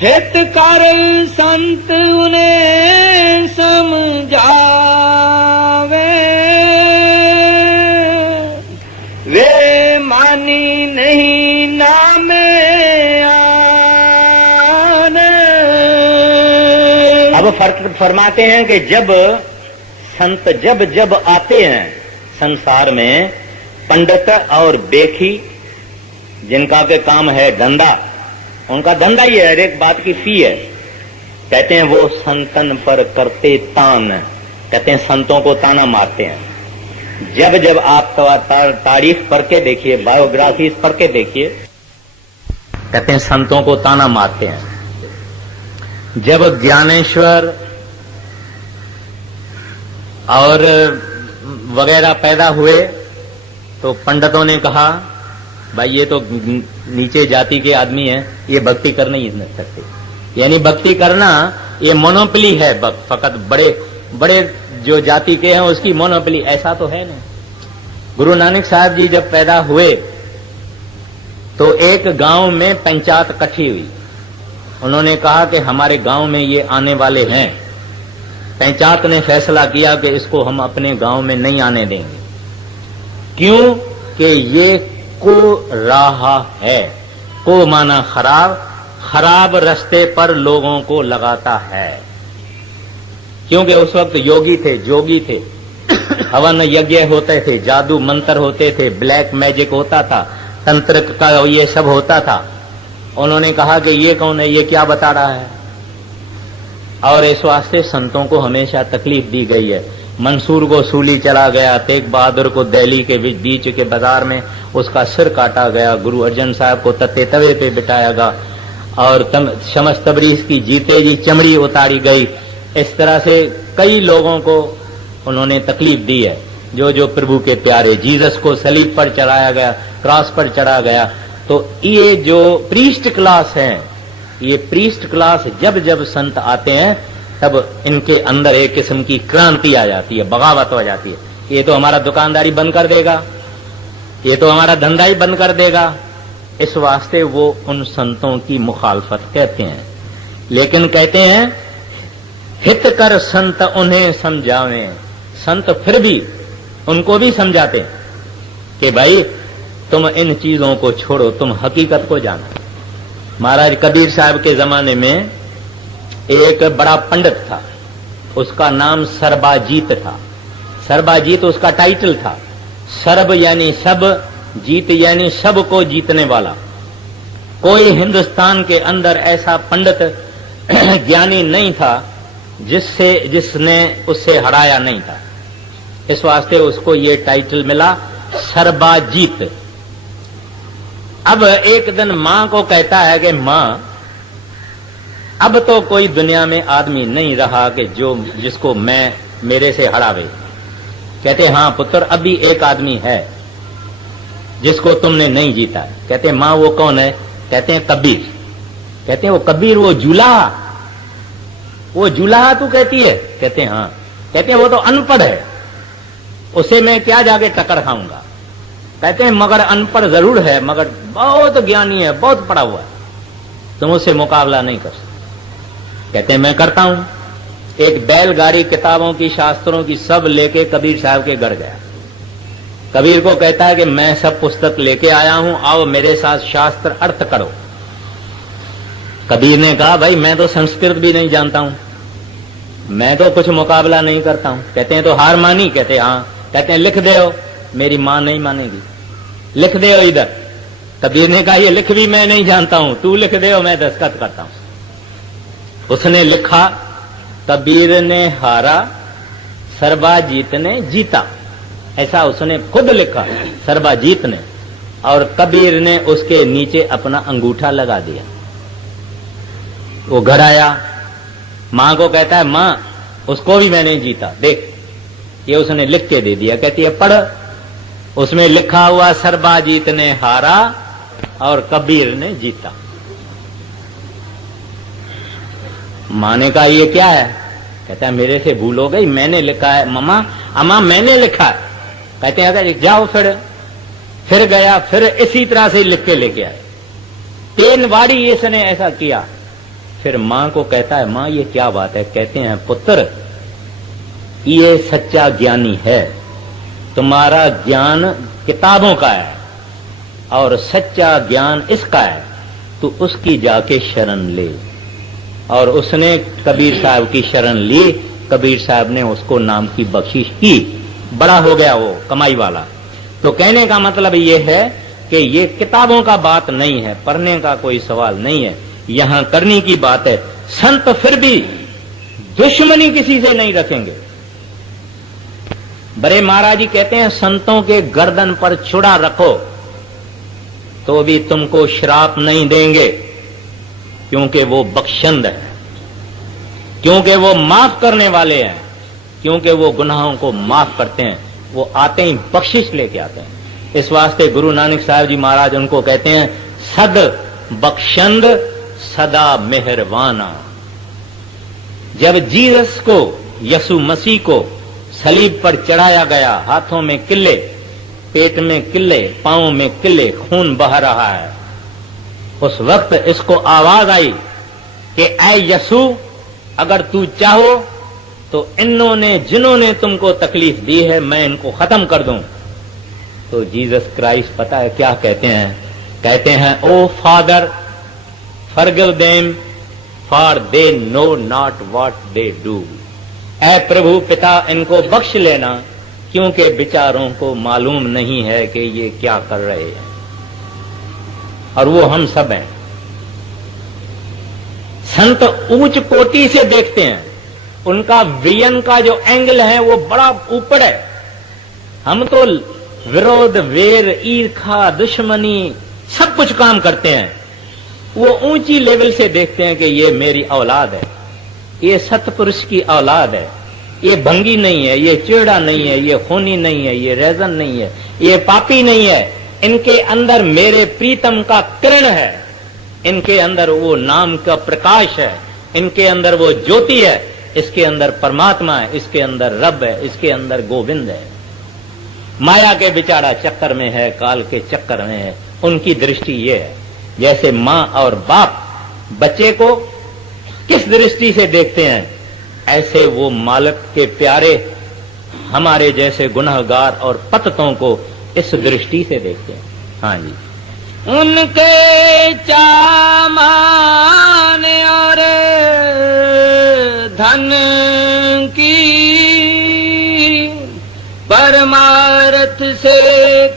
हित कर संत उन्हें समझावे, वे मानी नहीं नाम आन। अब फरमाते हैं कि जब संत जब आते हैं संसार में, पंडित और बेखी जिनका के काम है धंधा, उनका धंधा ही है, एक बात की फी है। कहते हैं वो संतन पर करते तान, कहते हैं संतों को ताना मारते हैं। जब जब आप तारीख पढ़ के देखिए, बायोग्राफीज पढ़ के देखिए, कहते हैं संतों को ताना मारते हैं। जब ज्ञानेश्वर और वगैरह पैदा हुए तो पंडितों ने कहा भाई ये तो नीचे जाति के आदमी हैं, ये भक्ति कर नहीं सकते। यानी भक्ति करना ये मोनोपली है, फकत बड़े बड़े जो जाति के हैं उसकी मोनोपली, ऐसा तो है नहीं। गुरु नानक साहब जी जब पैदा हुए तो एक गांव में पंचायत इकट्ठी हुई। उन्होंने कहा कि हमारे गांव में ये आने वाले हैं। पंचायत ने फैसला किया कि इसको हम अपने गांव में नहीं आने देंगे। क्यों? कि ये को रहा है, को माना खराब, खराब रास्ते पर लोगों को लगाता है। क्योंकि उस वक्त योगी थे, जोगी थे, हवन यज्ञ होते थे, जादू मंत्र होते थे, ब्लैक मैजिक होता था, तंत्र का ये सब होता था। उन्होंने कहा कि ये कौन है, ये क्या बता रहा है। और इस वास्ते संतों को हमेशा तकलीफ दी गई है। मंसूर को सूली चला गया, तेग बहादुर को दिल्ली के बीच के बाजार में उसका सिर काटा गया, गुरु अर्जन साहब को तत्ते तवे पे बिठाया गया और शमस तबरीज की जीते जी चमड़ी उतारी गई। इस तरह से कई लोगों को उन्होंने तकलीफ दी है। जो जो प्रभु के प्यारे, जीसस को सलीब पर चढ़ाया गया, क्रॉस पर चढ़ा गया। तो ये जो प्रीस्ट क्लास हैं, ये प्रीस्ट क्लास जब जब संत आते हैं तब इनके अंदर एक किस्म की क्रांति आ जाती है, बगावत हो जाती है। ये तो हमारा दुकानदारी बंद कर देगा, ये तो हमारा धंधा ही बंद कर देगा। इस वास्ते वो उन संतों की मुखालफत कहते हैं। लेकिन कहते हैं हित कर संत उन्हें समझावे। संत फिर भी उनको भी समझाते हैं कि भाई तुम इन चीजों को छोड़ो, तुम हकीकत को जानो। महाराज कबीर साहब के जमाने में एक बड़ा पंडित था, उसका नाम सरबाजीत था। सरबाजीत उसका टाइटल था। सर्ब यानी सब, जीत यानी सब को जीतने वाला। कोई हिंदुस्तान के अंदर ऐसा पंडित ज्ञानी नहीं था जिसने उससे हराया नहीं था। इस वास्ते उसको ये टाइटल मिला सरबाजीत। अब एक दिन मां को कहता है कि मां, अब तो कोई दुनिया में आदमी नहीं रहा कि जिसको मैं मेरे से हरावे। कहते हाँ पुत्र, अभी एक आदमी है जिसको तुमने नहीं जीता। कहते मां वो कौन है? कहते हैं कबीर। कहते हैं वो कबीर, वो जुलाहा तू कहती है? कहते हैं हाँ। कहते हैं वो तो अनपढ़ है, उसे मैं क्या जाके टक्कर खाऊंगा। कहते हैं मगर अनपढ़ जरूर है, मगर बहुत ज्ञानी है, बहुत पढ़ा हुआ है, तुम उससे मुकाबला नहीं कर सकते। कहते हैं मैं करता हूं। एक बैलगाड़ी किताबों की, शास्त्रों की सब लेके कबीर साहब के घर गया। कबीर को कहता है कि मैं सब पुस्तक लेके आया हूं, आओ मेरे साथ शास्त्र अर्थ करो। कबीर ने कहा भाई मैं तो संस्कृत भी नहीं जानता हूं, मैं तो कुछ मुकाबला नहीं करता हूं। कहते हैं तो हार मानी? कहते हाँ। कहते हैं लिख दे। मेरी मां नहीं मानेगी, लिख दे इधर। कबीर ने कहा ये लिख भी मैं नहीं जानता हूं, तू लिख दे, मैं दस्तखत करता हूं। उसने लिखा, कबीर ने हारा, सरबाजीत ने जीता। ऐसा उसने खुद लिखा, सरबाजीत ने, और कबीर ने उसके नीचे अपना अंगूठा लगा दिया। वो घर आया, मां को कहता है मां उसको भी मैंने जीता, देख ये उसने लिख के दे दिया। कहती है पढ़। उसमें लिखा हुआ सरबाजीत ने हारा और कबीर ने जीता। मां ने कहा ये क्या है? कहता है मेरे से भूल हो गई, मैंने लिखा है। मम्मा अम्मा मैंने लिखा है। कहते हैं अगर जाओ। फिर गया, फिर इसी तरह से लिख के लेके आए। 3 बारी इसने ऐसा किया। फिर मां को कहता है मां ये क्या बात है? कहते हैं पुत्र ये सच्चा ज्ञानी है, तुम्हारा ज्ञान किताबों का है और सच्चा ज्ञान इसका है, तू उसकी जाके शरण ले। और उसने कबीर साहब की शरण ली। कबीर साहब ने उसको नाम की बख्शिश की, बड़ा हो गया वो कमाई वाला। तो कहने का मतलब ये है कि ये किताबों का बात नहीं है, पढ़ने का कोई सवाल नहीं है, यहां करने की बात है। संत फिर भी दुश्मनी किसी से नहीं रखेंगे। बड़े महाराज जी कहते हैं संतों के गर्दन पर छुड़ा रखो तो भी तुमको श्राप नहीं देंगे, क्योंकि वो बख्शंद है, क्योंकि वो माफ करने वाले हैं, क्योंकि वो गुनाहों को माफ करते हैं। वो आते ही बख्शिश लेके आते हैं। इस वास्ते गुरु नानक साहब जी महाराज उनको कहते हैं सद बख्शंद सदा मेहरबाना। जब जीसस को, यसु मसीह को सलीब पर चढ़ाया गया, हाथों में किल्ले, पेट में किल्ले, पांव में किल्ले, खून बह रहा है, उस वक्त इसको आवाज आई कि ऐ यसु, अगर तू चाहो तो इन्होंने जिन्होंने तुमको तकलीफ दी है मैं इनको खत्म कर दूं। तो जीसस क्राइस्ट पता है क्या कहते हैं? कहते हैं O father forgive them for they know not what they do. ऐ प्रभु पिता, इनको बख्श लेना क्योंकि बेचारों को मालूम नहीं है कि ये क्या कर रहे हैं। और वो हम सब हैं। संत उच्च कोटि से देखते हैं, उनका वियन का जो एंगल है वो बड़ा ऊपर है। हम तो विरोध, वेर, ईर्खा, दुश्मनी सब कुछ काम करते हैं। वो ऊंची लेवल से देखते हैं कि ये मेरी औलाद है, ये सतपुरुष की औलाद है, ये भंगी नहीं है, ये चिड़ा नहीं है, ये खूनी नहीं है, ये रेजन नहीं है, ये पापी नहीं है। इनके अंदर मेरे प्रीतम का किरण है, इनके अंदर वो नाम का प्रकाश है, इनके अंदर वो ज्योति है, इसके अंदर परमात्मा है, इसके अंदर रब है, इसके अंदर गोविंद है। माया के बिचारा चक्कर में है, काल के चक्कर में है। उनकी दृष्टि ये है, जैसे माँ और बाप बच्चे को किस दृष्टि से देखते हैं, ऐसे वो मालिक के प्यारे हमारे जैसे गुनहगार और पतितों को इस दृष्टि से देखते हैं। हाँ जी, उनके चामान और धन की परमार्थ से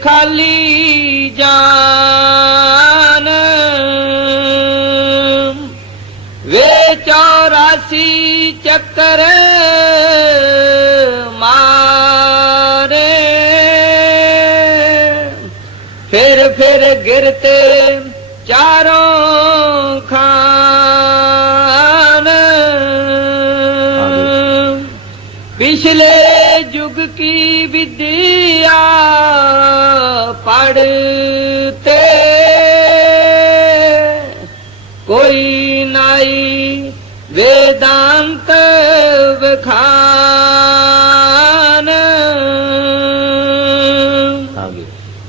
खाली जान, वे 84 चक्कर मारे, फिर गिरते चारों खान। पिछले युग की विद्या पढ़ते, कोई नाई वेदांत बखान,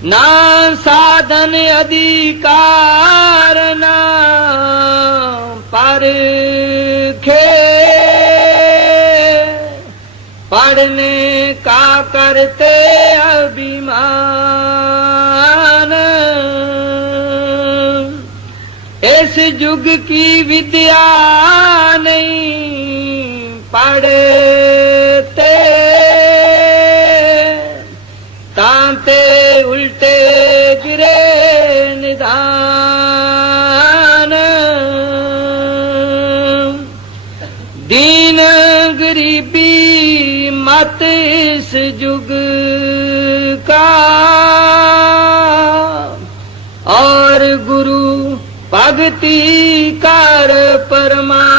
ना साधन अधिकार ना परखे, पढ़ने का करते अभिमान। इस युग की विद्या नहीं पढ़ते, तांते उल्टे गिरे निदान। दीन गरीबी मत इस युग का, और गुरु भक्ति कर परमान।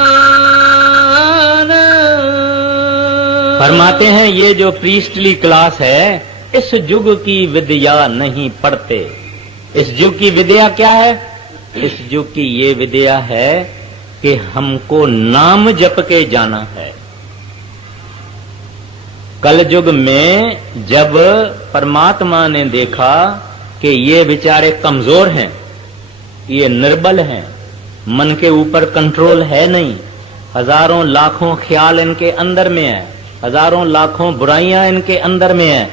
फरमाते हैं ये जो प्रीस्टली क्लास है इस युग की विद्या नहीं पढ़ते। इस युग की विद्या क्या है? इस युग की ये विद्या है कि हमको नाम जप के जाना है। कल युग में जब परमात्मा ने देखा कि ये बेचारे कमजोर हैं, ये निर्बल हैं, मन के ऊपर कंट्रोल है नहीं, हजारों लाखों ख्याल इनके अंदर में है, हजारों लाखों बुराइयां इनके अंदर में है,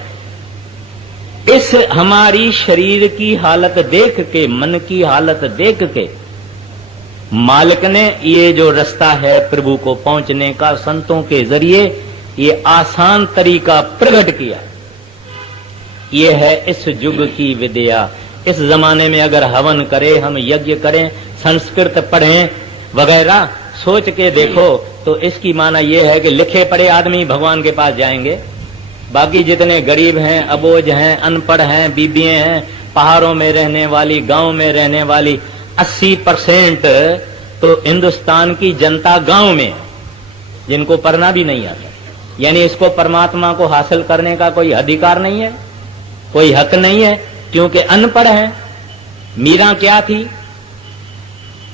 इस हमारी शरीर की हालत देख के, मन की हालत देख के मालिक ने ये जो रास्ता है प्रभु को पहुंचने का संतों के जरिए ये आसान तरीका प्रकट किया। ये है इस युग की विद्या। इस जमाने में अगर हवन करें, हम यज्ञ करें, संस्कृत पढ़ें वगैरह, सोच के देखो तो इसकी माना यह है कि लिखे पढ़े आदमी भगवान के पास जाएंगे, बाकी जितने गरीब हैं, अबोझ हैं, अनपढ़ हैं, बीबियां हैं, पहाड़ों में रहने वाली, गांव में रहने वाली 80% तो हिंदुस्तान की जनता गांव में है, जिनको पढ़ना भी नहीं आता। यानी इसको परमात्मा को हासिल करने का कोई अधिकार नहीं है, कोई हक नहीं है, क्योंकि अनपढ़ है। मीरा क्या थी?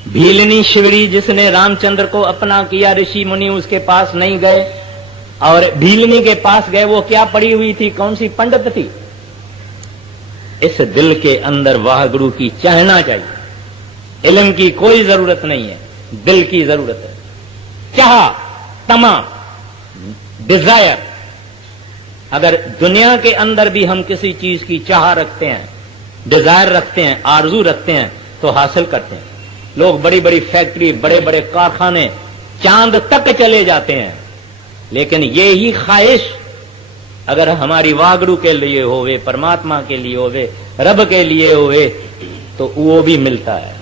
भीलनी शिवड़ी, जिसने रामचंद्र को अपना किया, ऋषि मुनि उसके पास नहीं गए, और भीलनी के पास गए, वो क्या पड़ी हुई थी? कौन सी पंडित थी? इस दिल के अंदर वाहगुरु की चाहना चाहिए। इल्म की कोई जरूरत नहीं है, दिल की जरूरत है। चाह, तमा, डिजायर। अगर दुनिया के अंदर भी हम किसी चीज की चाह रखते हैं, डिजायर रखते हैं, आरजू रखते हैं, तो हासिल करते हैं। लोग बड़ी बड़ी फैक्ट्री, बड़े बड़े कारखाने, चांद तक चले जाते हैं, लेकिन ये ही ख्वाहिश अगर हमारी वाहगुरु के लिए होवे, परमात्मा के लिए होवे, रब के लिए होवे, तो वो भी मिलता है।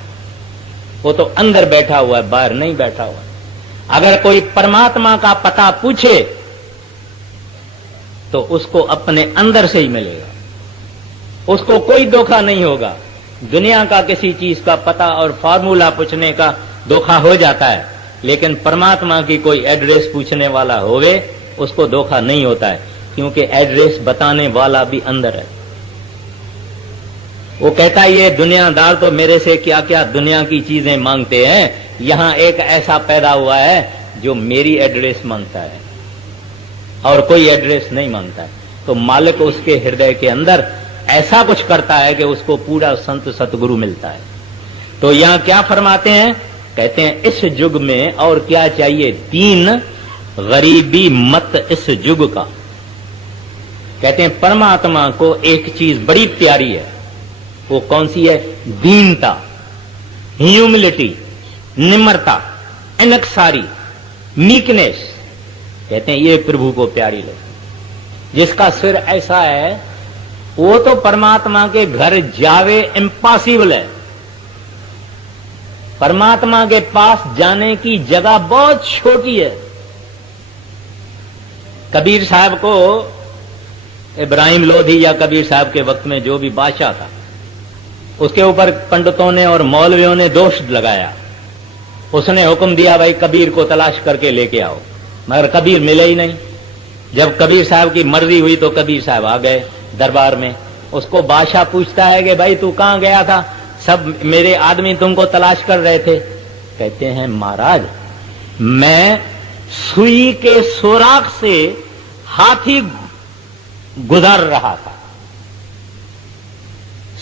वो तो अंदर बैठा हुआ है, बाहर नहीं बैठा हुआ। अगर कोई परमात्मा का पता पूछे तो उसको अपने अंदर से ही मिलेगा, उसको कोई धोखा नहीं होगा। दुनिया का किसी चीज का पता और फार्मूला पूछने का धोखा हो जाता है, लेकिन परमात्मा की कोई एड्रेस पूछने वाला होवे, उसको धोखा नहीं होता है, क्योंकि एड्रेस बताने वाला भी अंदर है। वो कहता है ये दुनियादार तो मेरे से क्या क्या दुनिया की चीजें मांगते हैं, यहां एक ऐसा पैदा हुआ है जो मेरी एड्रेस मांगता है और कोई एड्रेस नहीं मांगता है। तो मालिक उसके हृदय के अंदर ऐसा कुछ करता है कि उसको पूरा संत सतगुरु मिलता है। तो यहां क्या फरमाते हैं? कहते हैं इस युग में और क्या चाहिए? दीन गरीबी मत इस युग का। कहते हैं परमात्मा को एक चीज बड़ी प्यारी है, वो कौन सी है? दीनता, ह्यूमिलिटी, निम्रता, इनकसारी, मीकनेस। कहते हैं ये प्रभु को प्यारी लगती। जिसका सिर ऐसा है वो तो परमात्मा के घर जावे इम्पॉसिबल है। परमात्मा के पास जाने की जगह बहुत छोटी है। कबीर साहब को इब्राहिम लोधी या कबीर साहब के वक्त में जो भी बादशाह था, उसके ऊपर पंडितों ने और मौलवियों ने दोष लगाया। उसने हुक्म दिया भाई कबीर को तलाश करके लेके आओ, मगर कबीर मिले ही नहीं। जब कबीर साहब की मर्जी हुई तो कबीर साहब आ गए दरबार में। उसको बादशाह पूछता है कि भाई तू कहां गया था? सब मेरे आदमी तुमको तलाश कर रहे थे। कहते हैं महाराज मैं सुई के सुराख से हाथी गुजर रहा था,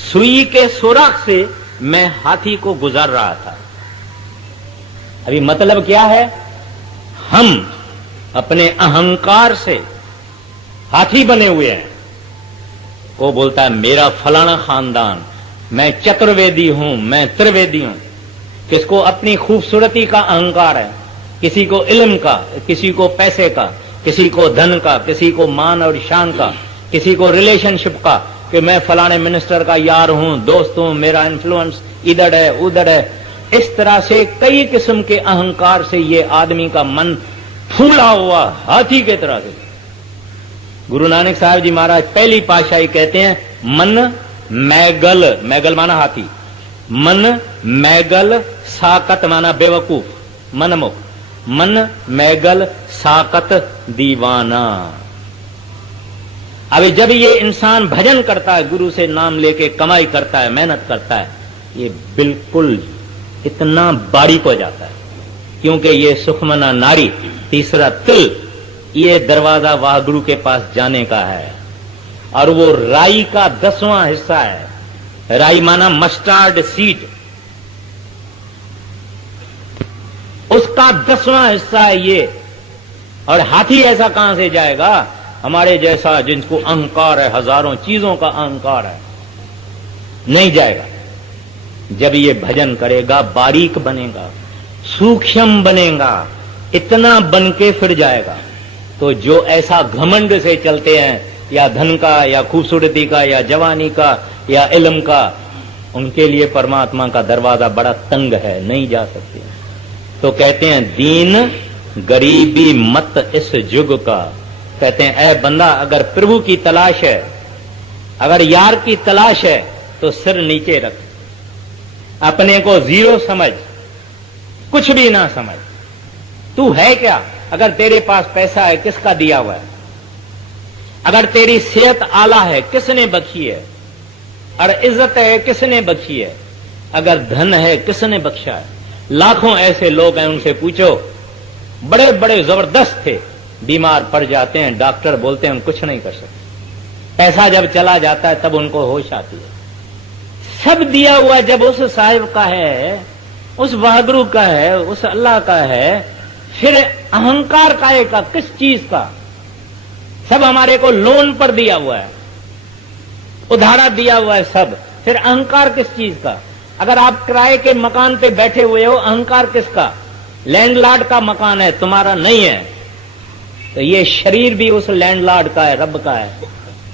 सुई के सुराख से मैं हाथी को गुजर रहा था। अभी मतलब क्या है? हम अपने अहंकार से हाथी बने हुए हैं। वो बोलता है मेरा फलाना खानदान, मैं चतुर्वेदी हूं, मैं त्रिवेदी हूं। किसको अपनी खूबसूरती का अहंकार है, किसी को इल्म का, किसी को पैसे का, किसी को धन का, किसी को मान और शान का, किसी को रिलेशनशिप का, कि मैं फलाने मिनिस्टर का यार हूं, दोस्त हूं, मेरा इन्फ्लुएंस इधर है उधर है। इस तरह से कई किस्म के अहंकार से ये आदमी का मन फूला हुआ हाथी के तरह से। गुरु नानक साहब जी महाराज पहली पातशाही कहते हैं मन मैगल, मैगल माना हाथी, मन मैगल साकत माना बेवकूफ, मनमुख, मन मैगल साकत दीवाना। अभी जब ये इंसान भजन करता है, गुरु से नाम लेके कमाई करता है, मेहनत करता है, ये बिल्कुल इतना बारीक हो जाता है, क्योंकि ये सुखमना नारी, तीसरा तिल, ये दरवाजा वाहगुरु के पास जाने का है। और वो राई का 10वां हिस्सा है। राई माना मस्टर्ड सीड, उसका 10वां हिस्सा है ये। और हाथी ऐसा कहां से जाएगा? हमारे जैसा जिनको अहंकार है, हजारों चीजों का अहंकार है, नहीं जाएगा। जब ये भजन करेगा बारीक बनेगा, सूक्ष्म बनेगा, इतना बन के फिर जाएगा। तो जो ऐसा घमंड से चलते हैं, या धन का, या खूबसूरती का, या जवानी का, या इल्म का, उनके लिए परमात्मा का दरवाजा बड़ा तंग है, नहीं जा सकते। तो कहते हैं दीन गरीबी मत इस युग का, कहते हैं ऐ बंदा, अगर प्रभु की तलाश है, अगर यार की तलाश है, तो सिर नीचे रख, अपने को जीरो समझ, कुछ भी ना समझ। तू है क्या? अगर तेरे पास पैसा है, किसका दिया हुआ है? अगर तेरी सेहत आला है, किसने बख्शी है? और इज्जत है, किसने बख्शी है? अगर धन है, किसने बख्शा है? लाखों ऐसे लोग हैं, उनसे पूछो, बड़े बड़े जबरदस्त थे, बीमार पड़ जाते हैं, डॉक्टर बोलते हैं हम कुछ नहीं कर सकते। पैसा जब चला जाता है तब उनको होश आती है। सब दिया हुआ जब उस साहिब का है, उस बहादुर का है, उस अल्लाह का है, फिर अहंकार काहे का? किस चीज का? सब हमारे को लोन पर दिया हुआ है, उधारा दिया हुआ है सब, फिर अहंकार किस चीज का? अगर आप किराए के मकान पे बैठे हुए हो, अहंकार किसका? लैंडलॉर्ड का मकान है, तुम्हारा नहीं है। तो ये शरीर भी उस लैंडलॉर्ड का है, रब का है।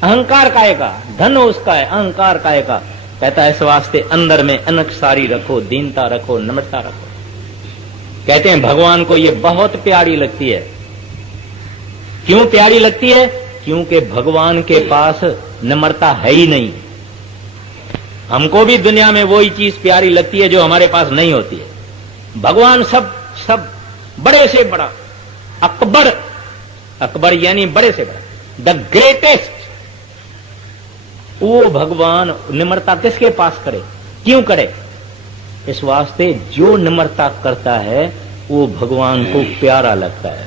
अहंकार काहे का? धन उसका है, अहंकार काहे का? कहता है इस वास्ते अंदर में अनकसारी रखो, दीनता रखो, नम्रता रखो। कहते हैं भगवान को ये बहुत प्यारी लगती है। क्यों प्यारी लगती है? क्योंकि भगवान के पास नम्रता है ही नहीं। हमको भी दुनिया में वही चीज प्यारी लगती है जो हमारे पास नहीं होती है। भगवान सब सब बड़े से बड़ा, अकबर, अकबर यानी बड़े से बड़ा, द ग्रेटेस्ट, वो भगवान निम्रता किसके पास करे? क्यों करे? इस वास्ते जो निम्रता करता है वो भगवान को प्यारा लगता है।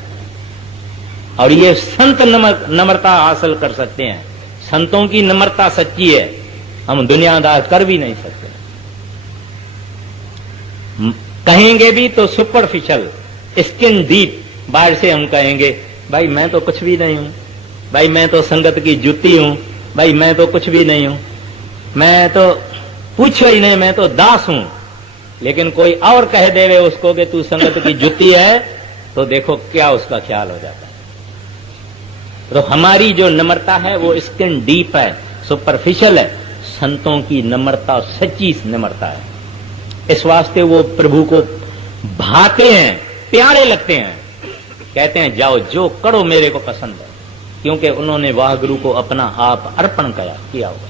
और ये संत नम्रता हासिल कर सकते हैं। संतों की नम्रता सच्ची है, हम दुनियादार कर भी नहीं सकते। कहेंगे भी तो सुपरफिशियल, स्किन डीप, बाहर से हम कहेंगे भाई मैं तो कुछ भी नहीं हूं, भाई मैं तो संगत की जूती हूं, भाई मैं तो कुछ भी नहीं हूं, मैं तो पूछो ही नहीं, मैं तो दास हूं। लेकिन कोई और कह देवे उसको कि तू संगत की जूती है, तो देखो क्या उसका ख्याल हो जाता है। तो हमारी जो नम्रता है वो स्किन डीप है, सुपरफिशियल है। संतों की नम्रता सच्ची नम्रता है। इस वास्ते वो प्रभु को भाते हैं, प्यारे लगते हैं। कहते हैं जाओ जो करो मेरे को पसंद है, क्योंकि उन्होंने वाहगुरु को अपना आप अर्पण किया हुआ।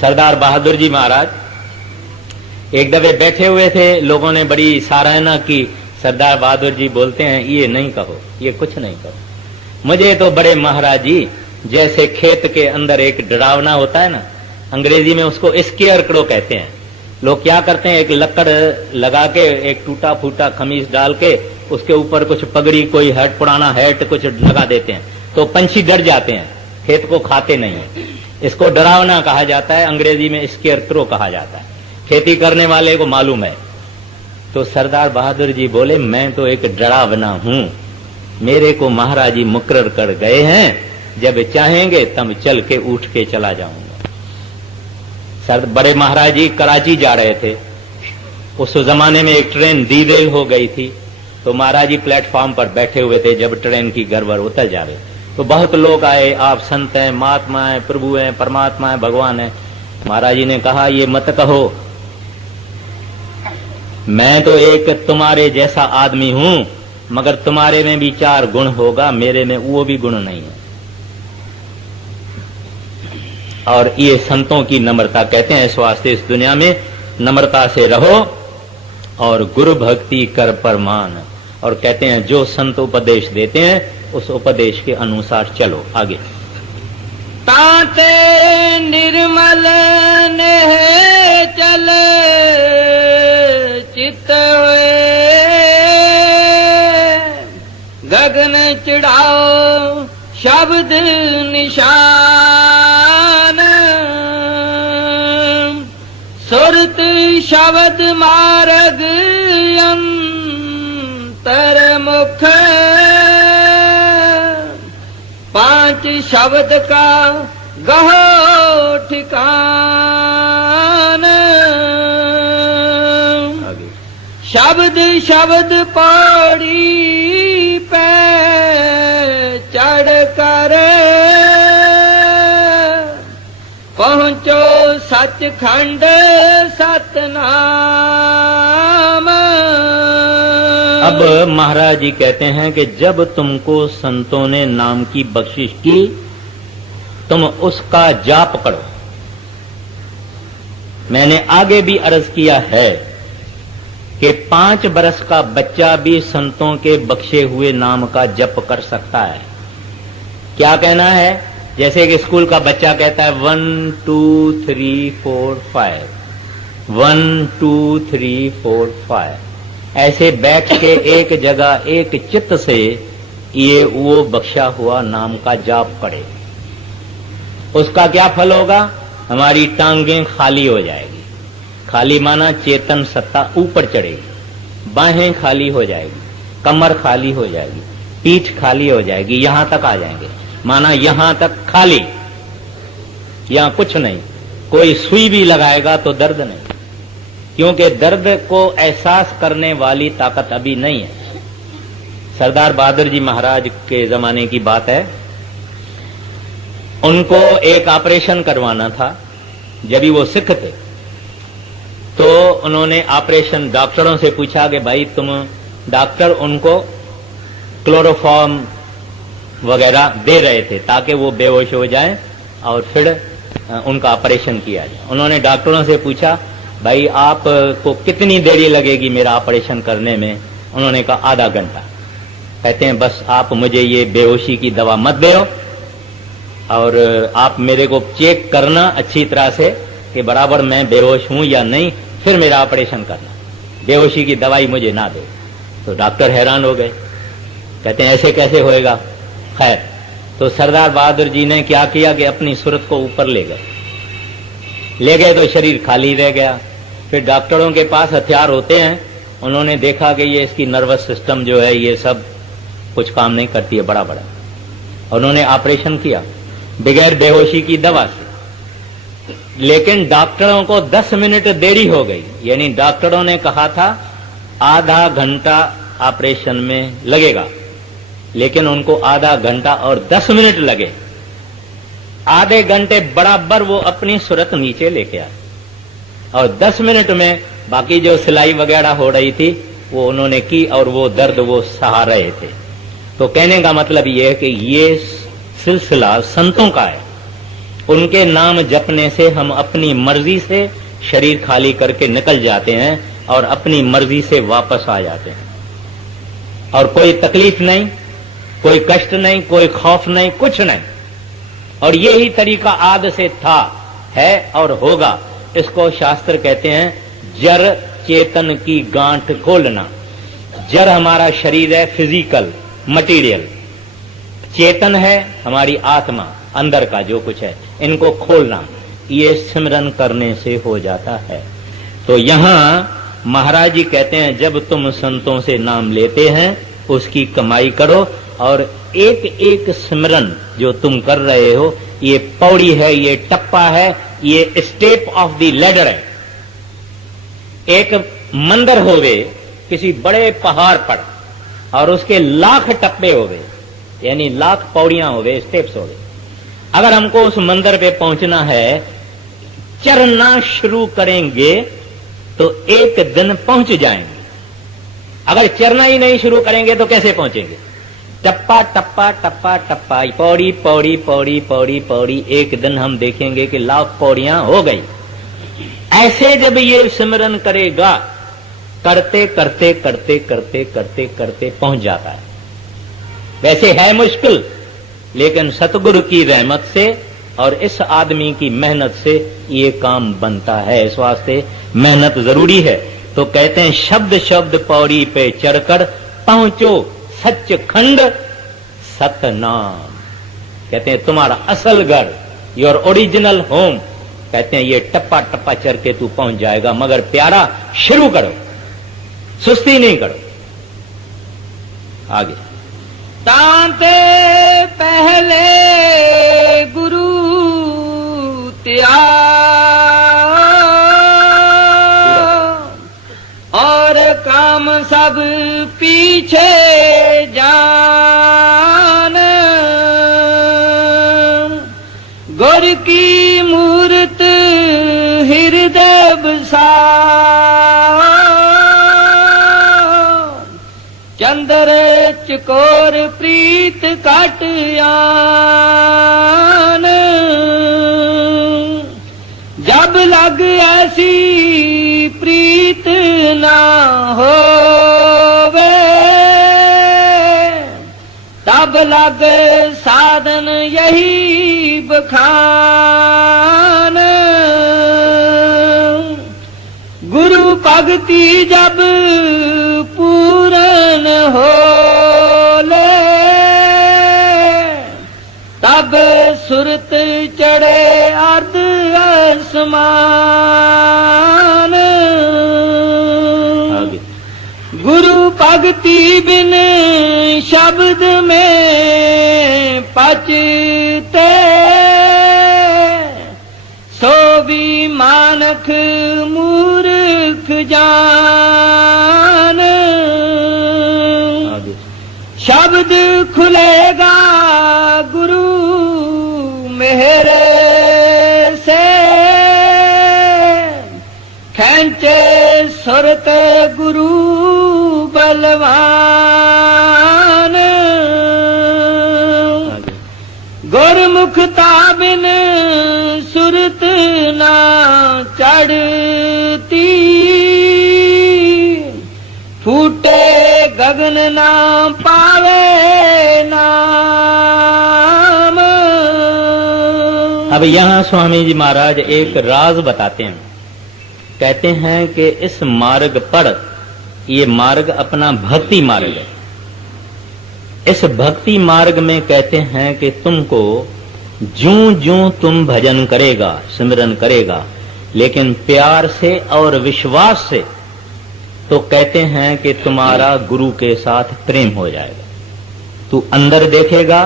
सरदार बहादुर जी महाराज एक दफे बैठे हुए थे, लोगों ने बड़ी सराहना की। सरदार बहादुर जी बोलते हैं ये नहीं कहो, ये कुछ नहीं कहो, मुझे तो बड़े महाराज जी, जैसे खेत के अंदर एक डरावना होता है ना, अंग्रेजी में उसको स्केयर करो कहते हैं। लोग क्या करते हैं, एक लकड़ लगा के, एक टूटा फूटा खमीस डाल के, उसके ऊपर कुछ पगड़ी, कोई हैट, पुराना हैट कुछ लगा देते हैं, तो पंछी डर जाते हैं, खेत को खाते नहीं है। इसको डरावना कहा जाता है, अंग्रेजी में स्केयर करो कहा जाता है। खेती करने वाले को मालूम है। तो सरदार बहादुर जी बोले मैं तो एक डरावना हूं, मेरे को महाराज जी मुकर्रर कर गए हैं, जब चाहेंगे तब चल के उठ के चला जाऊंगा। सर बड़े महाराज जी कराची जा रहे थे, उस जमाने में एक ट्रेन डीरेल हो गई थी, तो महाराज जी प्लेटफॉर्म पर बैठे हुए थे। जब ट्रेन की गड़बड़ उतर जा रही तो बहुत लोग आए, आप संत हैं, महात्मा हैं, प्रभु हैं, परमात्मा है, भगवान है। महाराज जी ने कहा ये मत कहो, मैं तो एक तुम्हारे जैसा आदमी हूं, मगर तुम्हारे में भी 4 गुण होगा, मेरे में वो भी गुण नहीं है। और ये संतों की नम्रता कहते हैं। इस वास्ते इस दुनिया में नम्रता से रहो और गुरु भक्ति कर परमान। और कहते हैं जो संत उपदेश देते हैं उस उपदेश के अनुसार चलो। आगे ताते निर्मल नेह चले चित हुए, गगन चढ़ाओ शब्द निशान, सुरत शब्द मार्ग अंतर मुख, 5 शब्द का गहो ठिकान, शब्द शब्द पौड़ी पे चढ़ कर पहुंचो सचखंड सतनाम। अब महाराज जी कहते हैं कि जब तुमको संतों ने नाम की बख्शिश की, तुम उसका जाप करो। मैंने आगे भी अर्ज किया है कि 5 बरस का बच्चा भी संतों के बख्शे हुए नाम का जप कर सकता है। क्या कहना है? जैसे कि स्कूल का बच्चा कहता है 1 2 3 4 5, 1 2 3 4 5, ऐसे बैठ के एक जगह एक चित्त से ये वो बख्शा हुआ नाम का जाप करे। उसका क्या फल होगा? हमारी टांगें खाली हो जाएगी। खाली माना चेतन सत्ता ऊपर चढ़ेगी, बाहें खाली हो जाएगी, कमर खाली हो जाएगी, पीठ खाली हो जाएगी, यहां तक आ जाएंगे। माना यहां तक खाली, यहां कुछ नहीं। कोई सुई भी लगाएगा तो दर्द नहीं, क्योंकि दर्द को एहसास करने वाली ताकत अभी नहीं है। सरदार बहादुर जी महाराज के जमाने की बात है, उनको एक ऑपरेशन करवाना था। जब भी वो सिख थे तो उन्होंने ऑपरेशन, डॉक्टरों से पूछा कि भाई तुम डॉक्टर उनको क्लोरोफॉर्म वगैरह दे रहे थे ताकि वो बेहोश हो जाएं और फिर उनका ऑपरेशन किया जाए। उन्होंने डॉक्टरों से पूछा भाई आपको कितनी देरी लगेगी मेरा ऑपरेशन करने में? उन्होंने कहा आधा घंटा। कहते हैं बस आप मुझे ये बेहोशी की दवा मत दो और आप मेरे को चेक करना अच्छी तरह से कि बराबर मैं बेहोश हूं या नहीं, फिर मेरा ऑपरेशन करना, बेहोशी की दवाई मुझे ना दो। तो डॉक्टर हैरान हो गए, कहते हैं ऐसे कैसे होएगा? खैर, तो सरदार बहादुर जी ने क्या किया कि अपनी सूरत को ऊपर ले गए तो शरीर खाली रह गया। फिर डॉक्टरों के पास हथियार होते हैं, उन्होंने देखा कि ये इसकी नर्वस सिस्टम जो है ये सब कुछ काम नहीं करती है बड़ा बड़ा। उन्होंने ऑपरेशन किया बगैर बेहोशी की दवा से, लेकिन डॉक्टरों को 10 मिनट देरी हो गई। यानी डॉक्टरों ने कहा था आधा घंटा ऑपरेशन में लगेगा, लेकिन उनको आधा घंटा और 10 मिनट लगे। आधे घंटे बराबर वो अपनी सूरत नीचे लेके आए और 10 मिनट में बाकी जो सिलाई वगैरह हो रही थी वो उन्होंने की और वो दर्द वो सहा रहे थे। तो कहने का मतलब ये है कि ये सिलसिला संतों का है। उनके नाम जपने से हम अपनी मर्जी से शरीर खाली करके निकल जाते हैं और अपनी मर्जी से वापस आ जाते हैं, और कोई तकलीफ नहीं, कोई कष्ट नहीं, कोई खौफ नहीं, कुछ नहीं। और यही तरीका आद से था, है और होगा। इसको शास्त्र कहते हैं जड़ चेतन की गांठ खोलना। जड़ हमारा शरीर है, फिजिकल मटेरियल। चेतन है हमारी आत्मा, अंदर का जो कुछ है, इनको खोलना, ये सिमरन करने से हो जाता है। तो यहां महाराज जी कहते हैं जब तुम संतों से नाम लेते हैं उसकी कमाई करो, और एक एक सिमरन जो तुम कर रहे हो ये पौड़ी है, ये टप्पा है, ये स्टेप ऑफ द लैडर है। एक मंदिर होवे किसी बड़े पहाड़ पर और उसके लाख टप्पे होवे, यानी लाख पौड़ियां होवे, स्टेप्स होवे। अगर हमको उस मंदिर पे पहुंचना है, चढ़ना शुरू करेंगे तो एक दिन पहुंच जाएंगे। अगर चढ़ना ही नहीं शुरू करेंगे तो कैसे पहुंचेंगे? टप्पा टप्पा टप्पा टप्पा, पौड़ी पौड़ी पौड़ी पौड़ी पौड़ी, एक दिन हम देखेंगे कि लाख पौड़ियां हो गई। ऐसे जब ये सिमरन करेगा, करते करते करते करते करते करते पहुंच जाता है। वैसे है मुश्किल, लेकिन सतगुरु की रहमत से और इस आदमी की मेहनत से ये काम बनता है। इस वास्ते मेहनत जरूरी है। तो कहते हैं शब्द शब्द पौड़ी पे चढ़कर पहुंचो सच्चखंड सतनाम। कहते हैं तुम्हारा असल घर, योर ओरिजिनल होम, कहते हैं ये टप्पा टप्पा चढ़ के तू पहुंच जाएगा। मगर प्यारा शुरू करो, सुस्ती नहीं करो। आगे तांते पहले गुरु त्याग और काम सब पीछे जान, गुर की मूर्त हृदय बसा, चंदर चकोर प्रीत काट आन जब लग ऐसी प्रीत ना होवे तब लग साधन यही बखान गुरु भक्ति जब पूरन हो ले तब सुरत चढ़े अर्ध आसमान गुरु भक्ति बिन शब्द में पचते सो भी मानक मूर्ख जान शब्द खुलेगा गुरु मेरे से खेंचे सुरत गुरु बलवान गुरमुखता बिन सुरत ना चढ़ती फूटे गगन ना पावे नाम। अब यहाँ स्वामी जी महाराज एक राज बताते हैं। कहते हैं कि इस मार्ग पर, ये मार्ग अपना भक्ति मार्ग है, इस भक्ति मार्ग में कहते हैं कि तुमको ज्यों ज्यों तुम भजन करेगा, सिमरन करेगा, लेकिन प्यार से और विश्वास से, तो कहते हैं कि तुम्हारा गुरु के साथ प्रेम हो जाएगा। तू अंदर देखेगा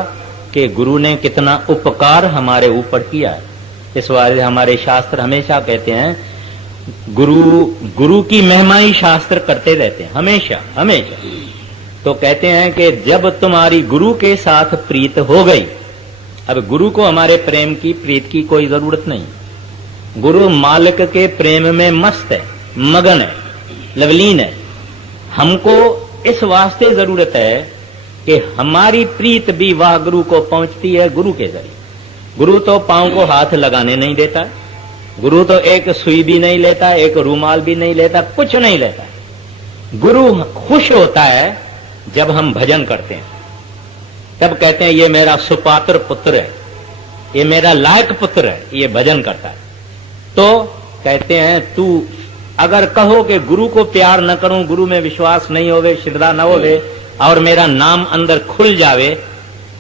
कि गुरु ने कितना उपकार हमारे ऊपर किया है। इस वाले हमारे शास्त्र हमेशा कहते हैं, गुरु की महिमा ही शास्त्र करते रहते हैं, हमेशा हमेशा। तो कहते हैं कि जब तुम्हारी गुरु के साथ प्रीत हो गई, अब गुरु को हमारे प्रेम की प्रीत की कोई जरूरत नहीं, गुरु मालिक के प्रेम में मस्त है, मगन है, लवलीन है। हमको इस वास्ते जरूरत है कि हमारी प्रीत भी वह गुरु को पहुंचती है गुरु के जरिए। गुरु तो पांव को हाथ लगाने नहीं देता, गुरु तो एक सुई भी नहीं लेता, एक रूमाल भी नहीं लेता, कुछ नहीं लेता। गुरु खुश होता है जब हम भजन करते हैं, तब कहते हैं ये मेरा सुपात्र पुत्र है, ये मेरा लायक पुत्र है, ये भजन करता है। तो कहते हैं तू अगर कहो कि गुरु को प्यार न करूं, गुरु में विश्वास नहीं होवे, श्रद्धा न होवे और मेरा नाम अंदर खुल जावे,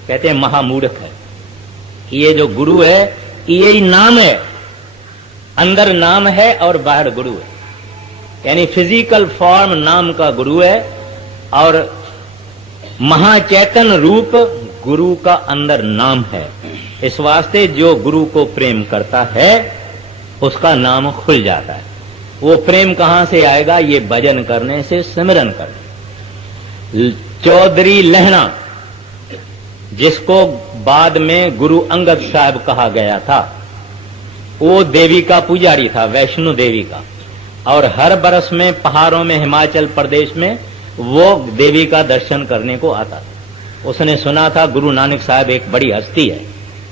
कहते हैं महामूर्ख है। ये जो गुरु है यही नाम है, अंदर नाम है और बाहर गुरु है, यानी फिजिकल फॉर्म नाम का गुरु है और महाचैतन रूप गुरु का अंदर नाम है। इस वास्ते जो गुरु को प्रेम करता है उसका नाम खुल जाता है। वो प्रेम कहां से आएगा? ये भजन करने से, सिमरन करने। चौधरी लहना, जिसको बाद में गुरु अंगद साहब कहा गया था, वो देवी का पुजारी था, वैष्णो देवी का, और हर बरस में पहाड़ों में हिमाचल प्रदेश में वो देवी का दर्शन करने को आता था। उसने सुना था गुरु नानक साहब एक बड़ी हस्ती है,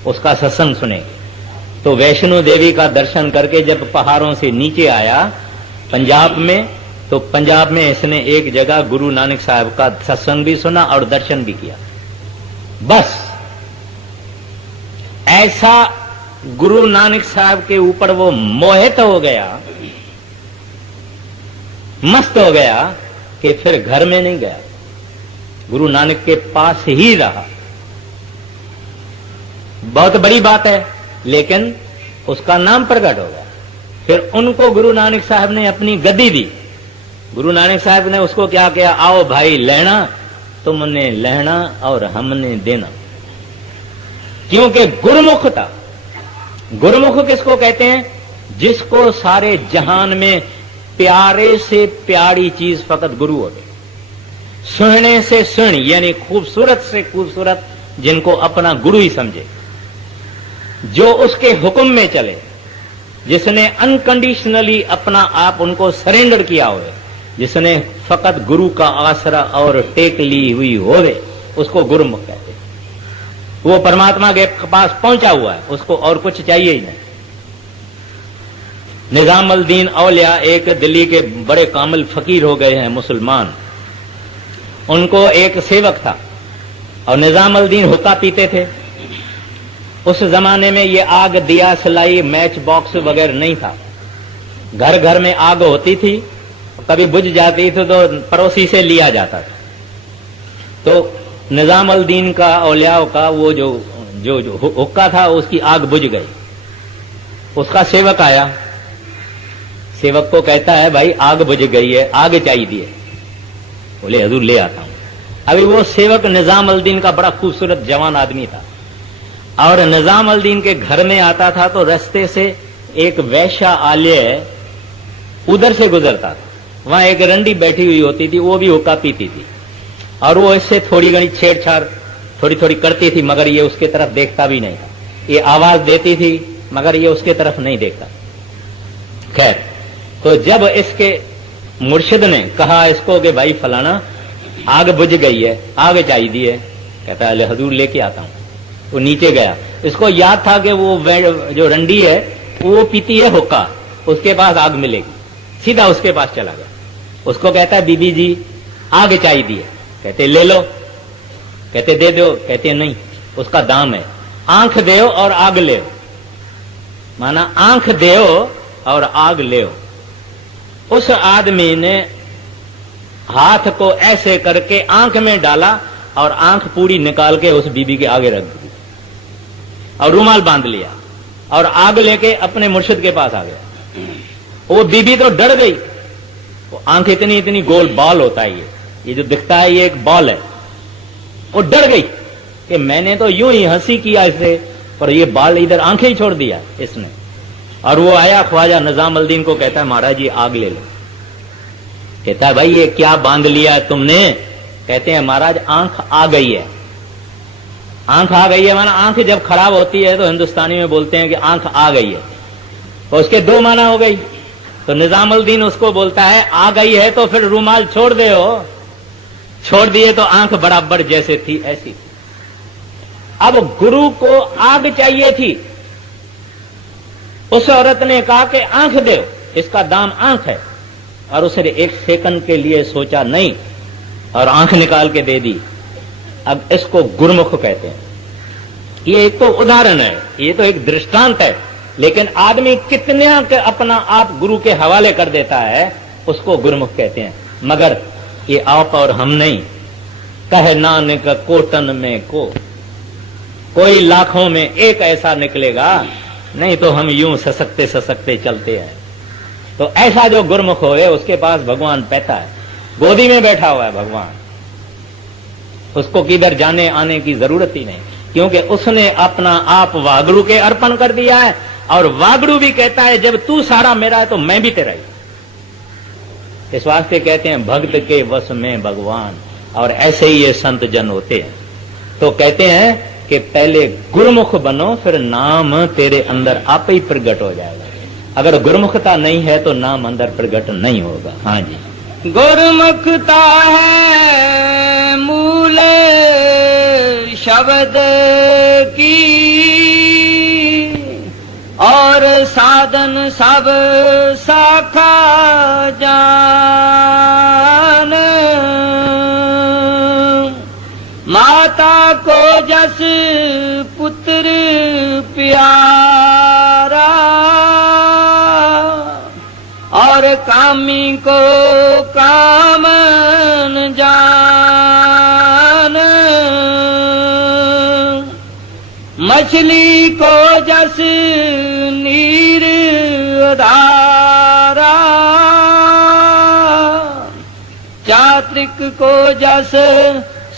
उसका सत्संग सुनेंगे। तो वैष्णो देवी का दर्शन करके जब पहाड़ों से नीचे आया पंजाब में, तो पंजाब में इसने एक जगह गुरु नानक साहब का सत्संग भी सुना और दर्शन भी किया। बस ऐसा गुरु नानक साहब के ऊपर वो मोहित हो गया, मस्त हो गया कि फिर घर में नहीं गया, गुरु नानक के पास ही रहा। बहुत बड़ी बात है, लेकिन उसका नाम प्रकट हो गया। फिर उनको गुरु नानक साहब ने अपनी गद्दी दी। गुरु नानक साहब ने उसको क्या किया? आओ भाई लेना, तुमने लेना और हमने देना। क्योंकि गुरुमुख था। गुरुमुख किसको कहते हैं? जिसको सारे जहान में प्यारे से प्यारी चीज फकत गुरु होते, सुनने से सुन, यानी खूबसूरत से खूबसूरत, जिनको अपना गुरु ही समझे, जो उसके हुक्म में चले, जिसने अनकंडीशनली अपना आप उनको सरेंडर किया हुए, जिसने फकत गुरु का आसरा और टेक ली हुई होवे, उसको गुरुमुख कहते हैं। वो परमात्मा के पास पहुंचा हुआ है, उसको और कुछ चाहिए ही नहीं। निजामुद्दीन औलिया एक दिल्ली के बड़े कामिल फकीर हो गए हैं मुसलमान। उनको एक सेवक था और निजामुद्दीन हुक्का पीते थे। उस जमाने में ये आग, दिया, सलाई, मैच बॉक्स वगैरह नहीं था। घर घर में आग होती थी, कभी बुझ जाती थी तो पड़ोसी से लिया जाता था। तो निजामुद्दीन का, औलियाओं का वो जो हुक्का था, उसकी आग बुझ गई। उसका सेवक आया, सेवक को कहता है भाई आग बुझ गई है, आग चाहिए। बोले हजूर ले आता हूं। अभी वो सेवक निजामुद्दीन का बड़ा खूबसूरत जवान आदमी था और निजामुद्दीन के घर में आता था तो रास्ते से एक वैश्या आलय उधर से गुजरता था। वहां एक रंडी बैठी हुई होती थी, वो भी हुक्का पीती थी और वो इससे थोड़ी घनी छेड़छाड़ थोड़ी थोड़ी करती थी, मगर ये उसके तरफ देखता भी नहीं था। ये आवाज देती थी मगर ये उसके तरफ नहीं देखता। खैर, तो जब इसके मुर्शिद ने कहा इसको कि भाई फलाना आग बुझ गई है, आग चाहिए है, कहता है हजूर लेके आता हूं। वो नीचे गया, इसको याद था कि वो जो रंडी है वो पीती है हुक्का, उसके पास आग मिलेगी। सीधा उसके पास चला गया, उसको कहता है बीबी जी आग चाहिए। कहते ले लो, कहते दे दो, कहते नहीं उसका दाम है, आंख दो और आग ले। माना आंख दो और आग ले। उस आदमी ने हाथ को ऐसे करके आंख में डाला और आंख पूरी निकाल के उस बीबी के आगे रख दी और रुमाल बांध लिया और आग लेके अपने मुर्शिद के पास आ गया। वो बीबी तो डर गई। वो आंख इतनी इतनी गोल बाल होता है, ये जो दिखता है ये एक बाल है। वो डर गई कि मैंने तो यूं ही हंसी किया इसे, पर ये बाल इधर आंखें ही छोड़ दिया इसने। और वो आया ख्वाजा निजामुद्दीन को, कहता है महाराज ये आग ले लो। कहता है भाई ये क्या बांध लिया तुमने? कहते हैं महाराज आंख आ गई है। आंख आ गई है माना आंख जब खराब होती है तो हिंदुस्तानी में बोलते हैं कि आंख आ गई है, तो उसके दो माना हो गई। तो निजामुद्दीन उसको बोलता है आ गई है तो फिर रूमाल छोड़ दे हो। छोड़ दिए तो आंख बराबर जैसे थी ऐसी। अब गुरु को आग चाहिए थी। उस औरत ने कहा कि आंख दे, इसका दाम आंख है। और उसने एक सेकंड के लिए सोचा नहीं और आंख निकाल के दे दी। अब इसको गुरुमुख कहते हैं। ये एक तो उदाहरण है, ये तो एक दृष्टांत है, लेकिन आदमी कितने अपना आप गुरु के हवाले कर देता है उसको गुरुमुख कहते हैं। मगर ये आप और हम नहीं। कह नानक कोटन में कोई लाखों में एक ऐसा निकलेगा, नहीं तो हम यूं ससकते ससकते चलते हैं। तो ऐसा जो गुरुमुख होए उसके पास भगवान बैठा है, गोदी में बैठा हुआ है भगवान। उसको किधर जाने आने की जरूरत ही नहीं, क्योंकि उसने अपना आप वागड़ू के अर्पण कर दिया है। और वागड़ू भी कहता है जब तू सारा मेरा है तो मैं भी तेरा ही। इस वास्ते कहते हैं भक्त के वश में भगवान। और ऐसे ही ये संत जन होते हैं। तो कहते हैं कि पहले गुरुमुख बनो, फिर नाम तेरे अंदर आप ही प्रकट हो जाएगा। अगर गुरुमुखता नहीं है तो नाम अंदर प्रकट नहीं होगा। हाँ जी, गुरुमुखता है मूल शब्द की और साधन सब शाखा जान। माता को जस पुत्र प्यारा और कामी को कामन जान। मछली को जस नीर धारा चात्रिक को जस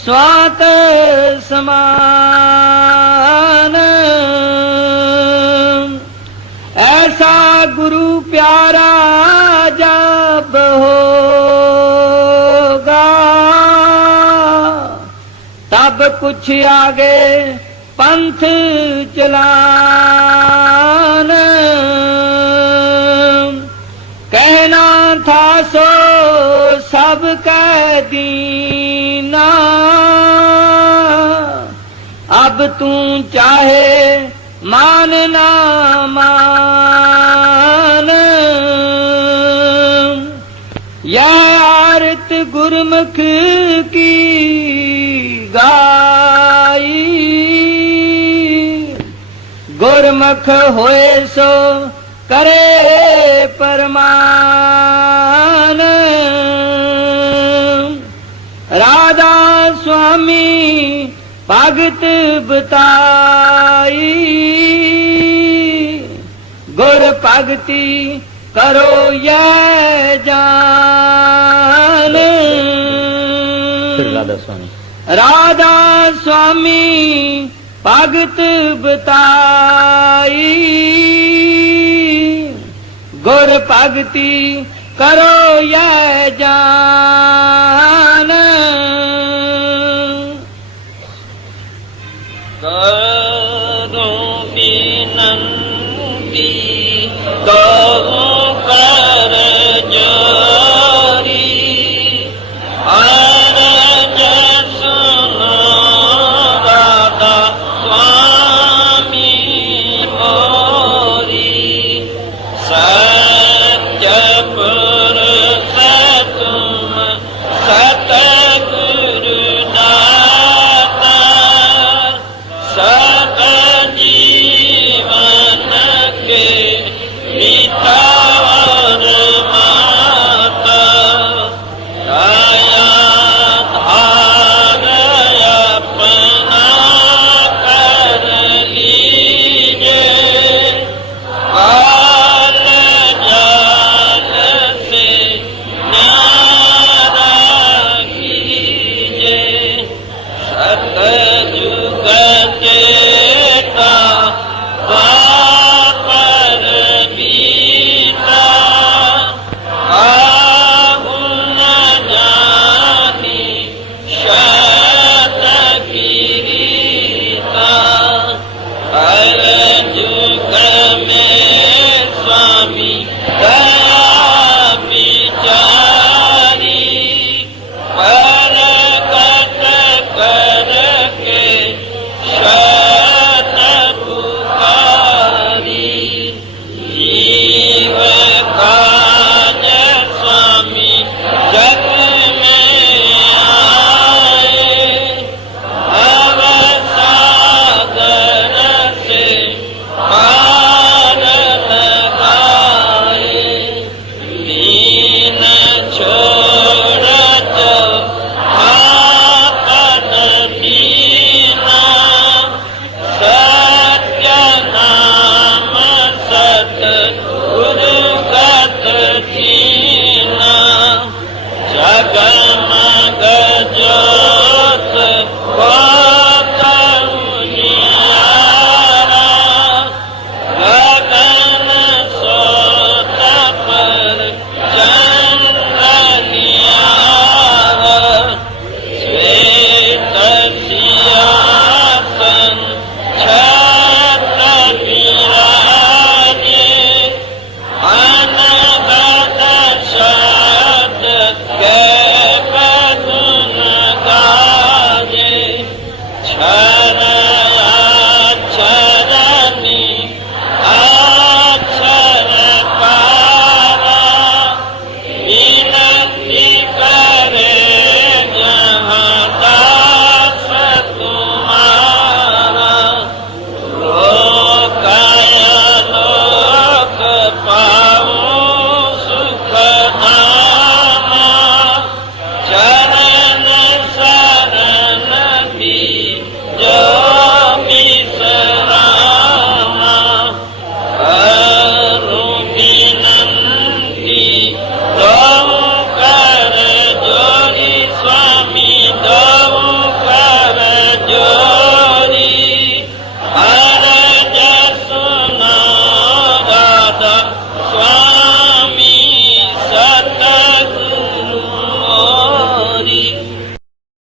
स्वात समान। ऐसा गुरु प्यारा जब होगा तब कुछ आगे पंथ चलान। कहना था सो सब कह दीना, अब तू चाहे मान ना मान। यह आरत गुरमुख की गाई, गुरमुख होए सो करे परमान। राधा स्वामी भगत बताई, गुर भगति करो ये जान। फिर राधा स्वामी राधा स्वामी भगत बताई, गुर भगति करो ये जान। करो बिनती तो कर जोरी, अरज सुनो राधा स्वामी मोरी। सत्य पुरुष तुम सतगुरु दाता, सब जीवन के पिता और माता। दया धार अपना कर लीजिए, काल जाल से न्यारा कीजिए। सतयुग चेता द्वापर बीता, आहु न जानी शत की गीता।